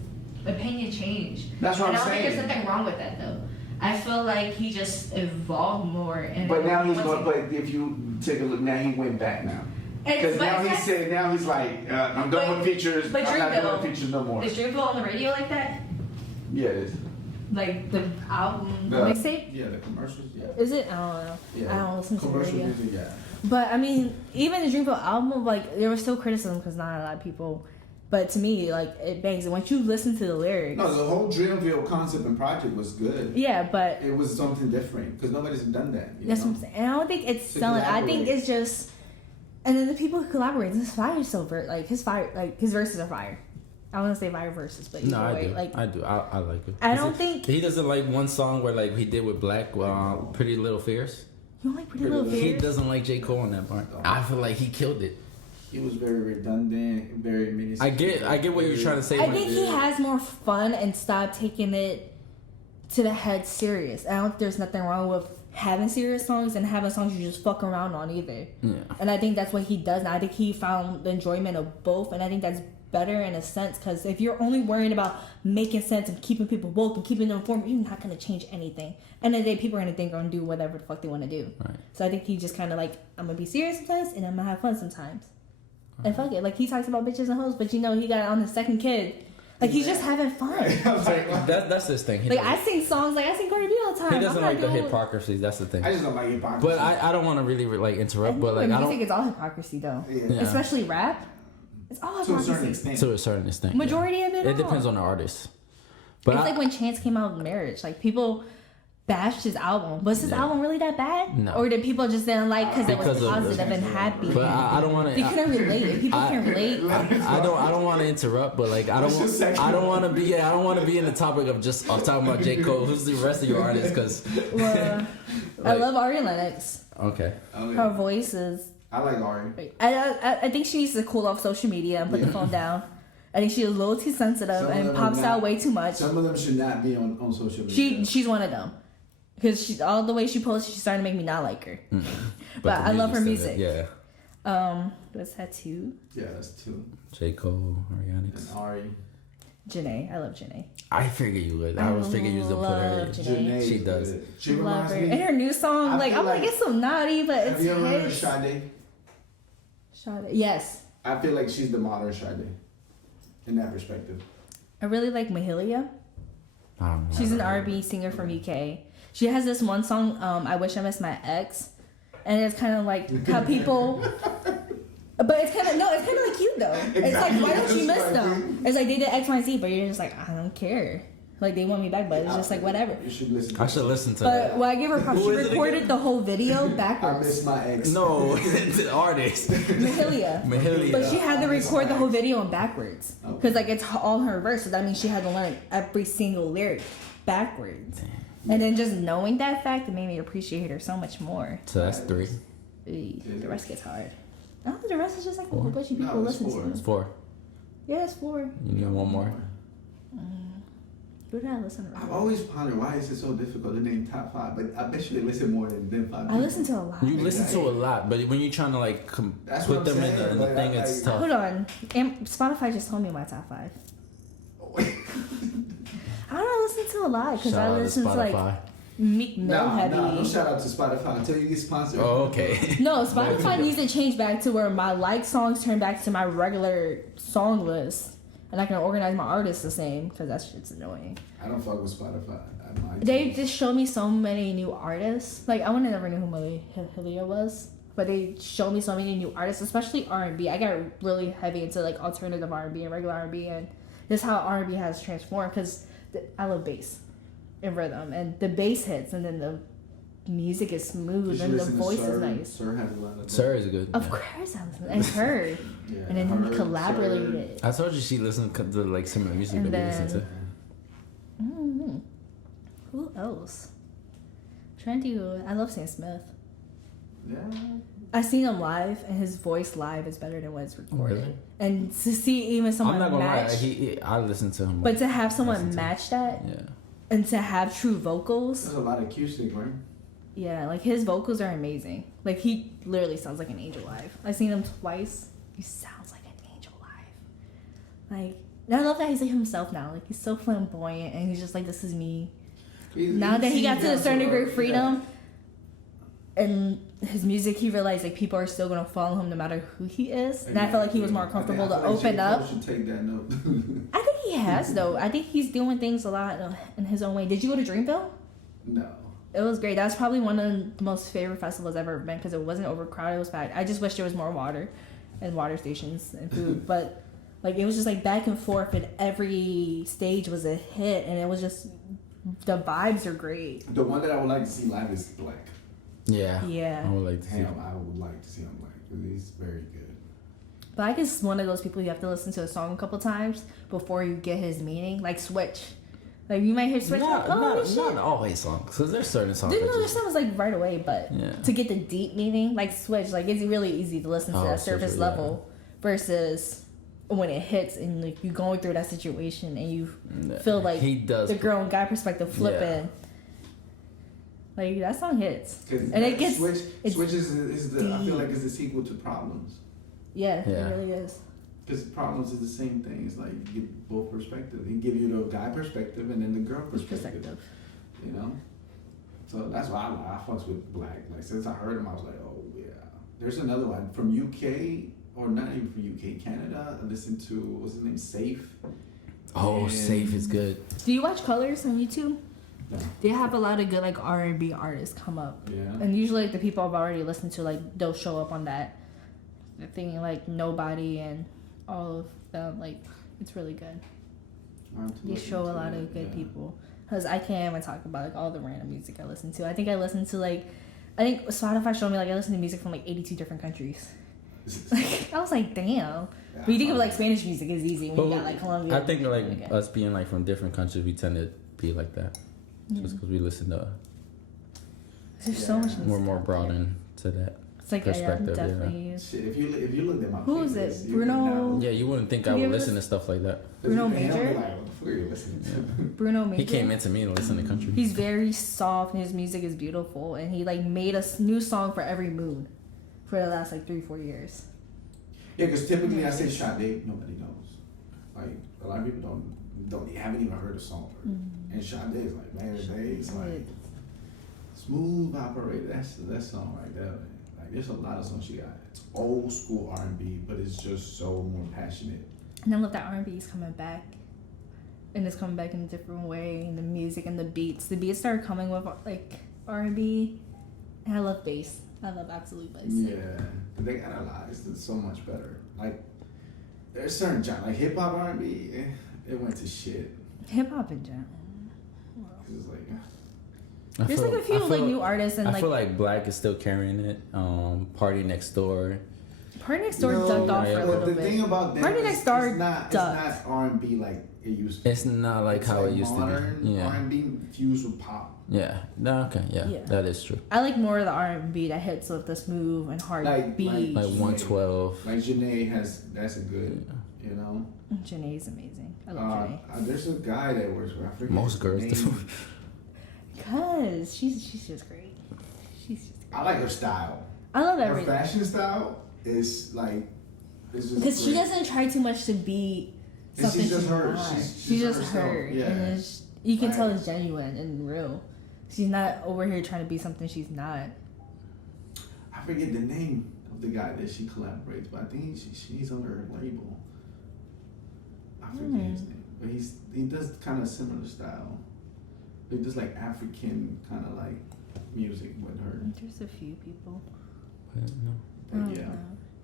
opinion changed. That's what and I'm I don't think saying. there's nothing wrong with that though. I feel like he just evolved more. And but now he's once going. he- But if you take a look, now he went back now. It's- Because but now it's he's not- saying, now he's like, I'm done But- with features. but I'm not Dreamville- doing features no more. Is Dreamville on the radio like that? Yeah, it is. Like the album? The- Mixtape? Yeah, the commercials. Yeah. Is it? I don't know. Yeah. I don't listen to the Commercial radio. music. Yeah. But I mean, even the Dreamville album, like there was still criticism because not a lot of people. But to me, like it bangs. And once you listen to the lyrics, No, the whole Dreamville concept and project was good. yeah. But It was something different because nobody's done that. You that's know? what I'm saying. And I don't think it's To selling. I think collaborate. it's just. And then the people who collaborate, his fire is so like his fire, like his verses are fire. I want to say fire verses, but No, either I way, do. like I do. I like it. I Is don't it- think- he doesn't like one song where like he did with Black, Pretty Little Fears. you don't like Pretty Pretty Little Little- He Fears. doesn't like J. Cole on that part. I feel like he killed it. He was very redundant, very mini. I get what you're trying to say. I when- think he has more fun and stopped taking it to the head serious. I don't think there's nothing wrong with having serious songs and having songs you just fuck around on either. Yeah. And I think that's what he does now. I think he found the enjoyment of both, and I think that's better in a sense because if you're only worrying about making sense and keeping people woke and keeping them informed, you're not going to change anything. And the day people are going to think they're going to do whatever the fuck they want to do. Right. So I think he just kind of like, I'm going to be serious sometimes and I'm going to have fun sometimes. And fuck it. Like he talks about bitches and hoes, but you know, he got on his second kid. Like he's just having fun. That's his thing. He Like doesn't- I sing songs, like I sing Cardi B all the time. He doesn't I'm not like the doing- hypocrisy. That's the thing. I just don't like hypocrisy. But I don't want to really like I interrupt. think But like with I music, don't. it's all hypocrisy though. Yeah. Yeah. Especially rap. It's all To a certain hypocrisy. extent. To a certain extent. Majority of it. It all. depends on the artist. But It's I, like when Chance came out with Marriage. Like people bashed his album. Was his Yeah. album really that bad? No. Or did people just didn't like because it was Because of- positive and happy? but I don't want They to. couldn't relate. If people can relate, I don't want to interrupt, but like I don't want to be I don't want to be in the topic of just of talking about J. Cole. Who's the rest of your artists? Because well, I Like- love Ari Lennox. okay, Her voice is. I like Ari. I think she needs to cool off social media and put the phone down. I think she's a little too sensitive Some of and them pops are not- out way too much. Some of them should not be on social media. She's one of them because she all the way she posts, she's starting to make me not like her. But the I love her music music. said it. Yeah, What's that too? Yeah, that's two. J. Cole, Ariana. And Ari. Janae. I love Janae. I figured you would. I was figuring you was gonna put her. love Janae. She does. She Love reminds her. me. And her new song, I like feel I'm like like- it's so naughty, but it's Have you ever heard of hits. Sade? Sade. Yes. I feel like she's the modern Sade in that perspective. I really like Mahalia. I don't know. She's an R&B singer from UK. She has this one song, I Wish I Missed My Ex. And it's kind of like how people... But it's kind of like you though. It's like, why don't you miss them? It's like they did X, Y, Z, but you're just like, I don't care. Like they want me back, but it's just like whatever. You should listen. I should listen to But that. well, I give her props. She Who is it recorded the whole video I backwards. miss my ex. No, the artist. Mahalia. Mahalia. But she had to record the whole video in backwards. Okay. Because like it's all her verse, so that means she had to learn every single lyric backwards. And then just knowing that fact, it made me appreciate her so much more. So that's 3. The rest gets hard. No, the rest is just like a whole bunch of people No, it's listen 4. to. It's 4. Yeah, it's 4. You need one more. Who did I listen to? I've always pondered why is it so difficult to name top 5, but I bet you they listen more than 5. I listen to a lot. You listen to a lot, but when you're trying to like That's put what I'm them in saying, the like, thing, it's tough. Hold on. Spotify just told me my top 5. I don't know, listen to a lot because I Shout out to listen to like Spotify. Meek Mill heavy. No shout out to Spotify until you get sponsored. Oh, okay. No, Spotify needs to change back to where my like songs turn back to my regular song list, and I can organize my artists the same because that shit's annoying. I don't fuck with Spotify. They just showed me so many new artists. Like I would never knew who Mahalia was, but they showed me so many new artists, especially R&B. I got really heavy into like alternative R&B and regular R&B, and this is how R&B has transformed because I love bass and rhythm, and the bass hits, and then the music is smooth, and the voice is nice. Sir has a lot of. Sir is good. Of yeah. course, I listen, and her, Yeah, and then her, he collaborated. I told you she listened to like some of the music And that we listen to. Mm-hmm. Who else? Trying to. I love Sam Smith. Yeah. I seen him live, and his voice live is better than what it's recorded. Really? And to see even someone I'm not gonna match, lie. I listened to him. but to have Listen someone to match that, yeah. and to have true vocals, There's a lot of acoustic, right? yeah, like his vocals are amazing. Like he literally sounds like an angel live. I've seen him twice. He sounds like an angel live. Like, and I love that he's like himself now. Like he's so flamboyant, and he's just like, this is me. Now that he got to a certain degree of freedom, and his music, he realized like people are still gonna follow him no matter who he is. And I felt like he was more comfortable to open up. Should take that note. I think he has though. I think he's doing things a lot in his own way. Did you go to Dreamville? No. It was great. That's probably one of the most favorite festivals I've ever been because it wasn't overcrowded. It was packed. I just wish there was more water and water stations and food, but like it was just like back and forth, and every stage was a hit, and it was just the vibes are great. The one that I would like to see live is Black. Yeah. Yeah. I would like to see. Damn, I would like to see him Black because he's very good. Black is one of those people you have to listen to a song a couple times before you get his meaning. Like Switch. Like you might hear Switch, like, oh shit. Not always songs, because there's certain songs. Didn't that know there's just- songs like right away, but Yeah. to get the deep meaning, like Switch, like it's really easy to listen to Oh, that Switch, surface yeah. level versus when it hits and like you going through that situation and you Yeah. feel like he does. the girl and guy perspective flipping. Like that song hits. 'Cause And it gets- Switch it's is the I feel deep. like it's the sequel to Problems. Yeah, Yeah. it really is. Because Problems is the same thing. It's like you get both perspectives. They give you the guy perspective and then the girl perspective. You know? So that's why I fucks with Black. Like since I heard him, I was like, oh yeah. There's another one from UK, or not even from UK, Canada. I listened to, what's his name? Safe. Oh, And- Safe is good. Do you watch Colors on YouTube? Yeah. They have a lot of good like R&B artists come up. Yeah. And usually like the people I've already listened to, like they'll show up on that. The thing like Nobody and all of them, like it's really good. They show a lot of good people. Cause I can't even talk about like all the random music I listen to. I think Spotify showed me like I listen to music from like 82 different countries. Like I was like, damn. But you think of like Spanish music is easy when you got like Colombia. I think like Okay. us being like from different countries, we tend to be like that. Just because we listen to, There's so much music. we're more out broad there. into that. It's like perspective, yeah. definitely. Shit, if you looked at my Who is favorites, it? you would Bruno? know. Yeah, you wouldn't think I Have you would ever listen to stuff like that. Bruno And I'll be Major? like, what the fuck are you listening to? Bruno Major. He came into me to listen to country. He's very soft and his music is beautiful, and he like made a new song for every mood for the last like 3-4 years. Yeah, because typically I say Sade, nobody knows. Like a lot of people don't haven't even heard a song. And Sade is like, man, it's like smooth operator. That's that song right there, man. Like there's a lot of songs she got. It's old school R&B, but it's just so more passionate. And I love that R&B is coming back. And it's coming back in a different way. And the music and the beats. The beats started coming with like R&B. And I love bass. I love absolute bass. Yeah, they got a lot. It's so much better. Like there's certain genre, like hip hop R&B, it went to shit. Hip hop in general. It's like There's like a few like new artists and I like feel like Black is still carrying it. Party Next Door. Party Next Door ducked off for a little the bit. thing about them Party is Next Door it's not R&B like it used to. It's not like It's how like it used to modern be. Yeah. R&B fused with pop. Yeah. No, okay. Yeah, Yeah. that is true. I like more of the R&B that hits with the smooth and hard beat. Like 112. Like Janae that's a good, you know. Janae's amazing. I love Janae. There's a guy that works with. I forget Most his girls name. do. Cause she's just great. She's just I like her style. I love Her everything. fashion style is like. Because she doesn't try too much to be And something she's just her. not. She's just herself. her. Yeah. And you can tell Like- it's genuine and real. She's not over here trying to be something she's not. I forget the name of the guy that she collaborates, but I think she's under her label. I forget his name, but he does kind of similar style. He does like African kind of like music with her. There's a few people. But, no. But yeah. No,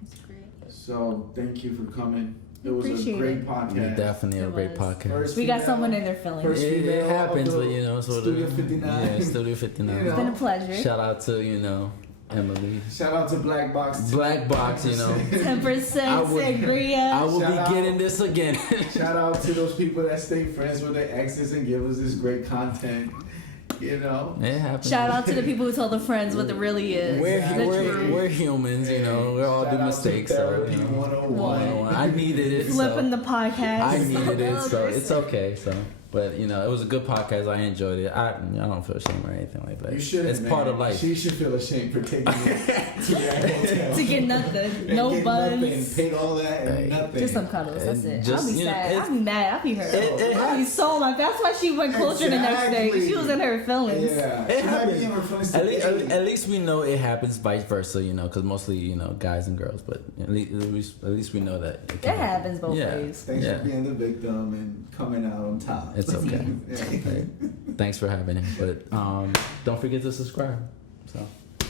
it's great. So thank you for coming. It was a Appreciate great it. podcast. Definitely a It great was. podcast. First We got female- someone in their feelings. First It female happens, of the but you know, sort Studio of. 59. Yeah, Studio 59. You It's been a pleasure. Shout out to, Emily. Shout out to Black Box. Black Box, 10% I would- I sangria. will Shout be out. getting this again. Shout out to those people that stay friends with their exes and give us this great content. You know. It happens. Shout out to the people who tell the friends what it really is. We're, The we're, truth. we're humans, we all Shout do out to mistakes. So, Therapy 101. I needed it. Flipping So. the podcast. I needed it, so it's okay. So, but it was a good podcast. I enjoyed it. I don't feel ashamed or anything like that. You shouldn't. It's part of life. She should feel ashamed for taking it to that hotel. To get nothing. And No get buns. nothing, paid all that and Hey. nothing. Just some cuddles. That's And it. just, I'll be sad. it's- I'll be mad. I'll be hurt. It I'll be so mad. That's why she went closer the next day. Exactly. She was in her feelings. Yeah. It She might be happens. in her feelings At today. least we know it happens vice versa, because mostly, guys and girls. But at least we know that It happens both Yeah. ways. Thanks Yeah. for being the victim and coming out on top. It's okay. Yeah. Okay. Thanks for having it. But don't forget to subscribe. So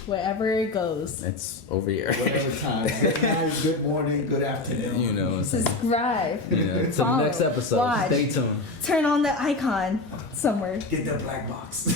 Wherever it goes. it's over here. Whatever time. Good night, good morning, good afternoon. You know what I'm saying? Subscribe. To the Follow. next episode. Watch. Stay tuned. Turn on the icon somewhere. Get that black box.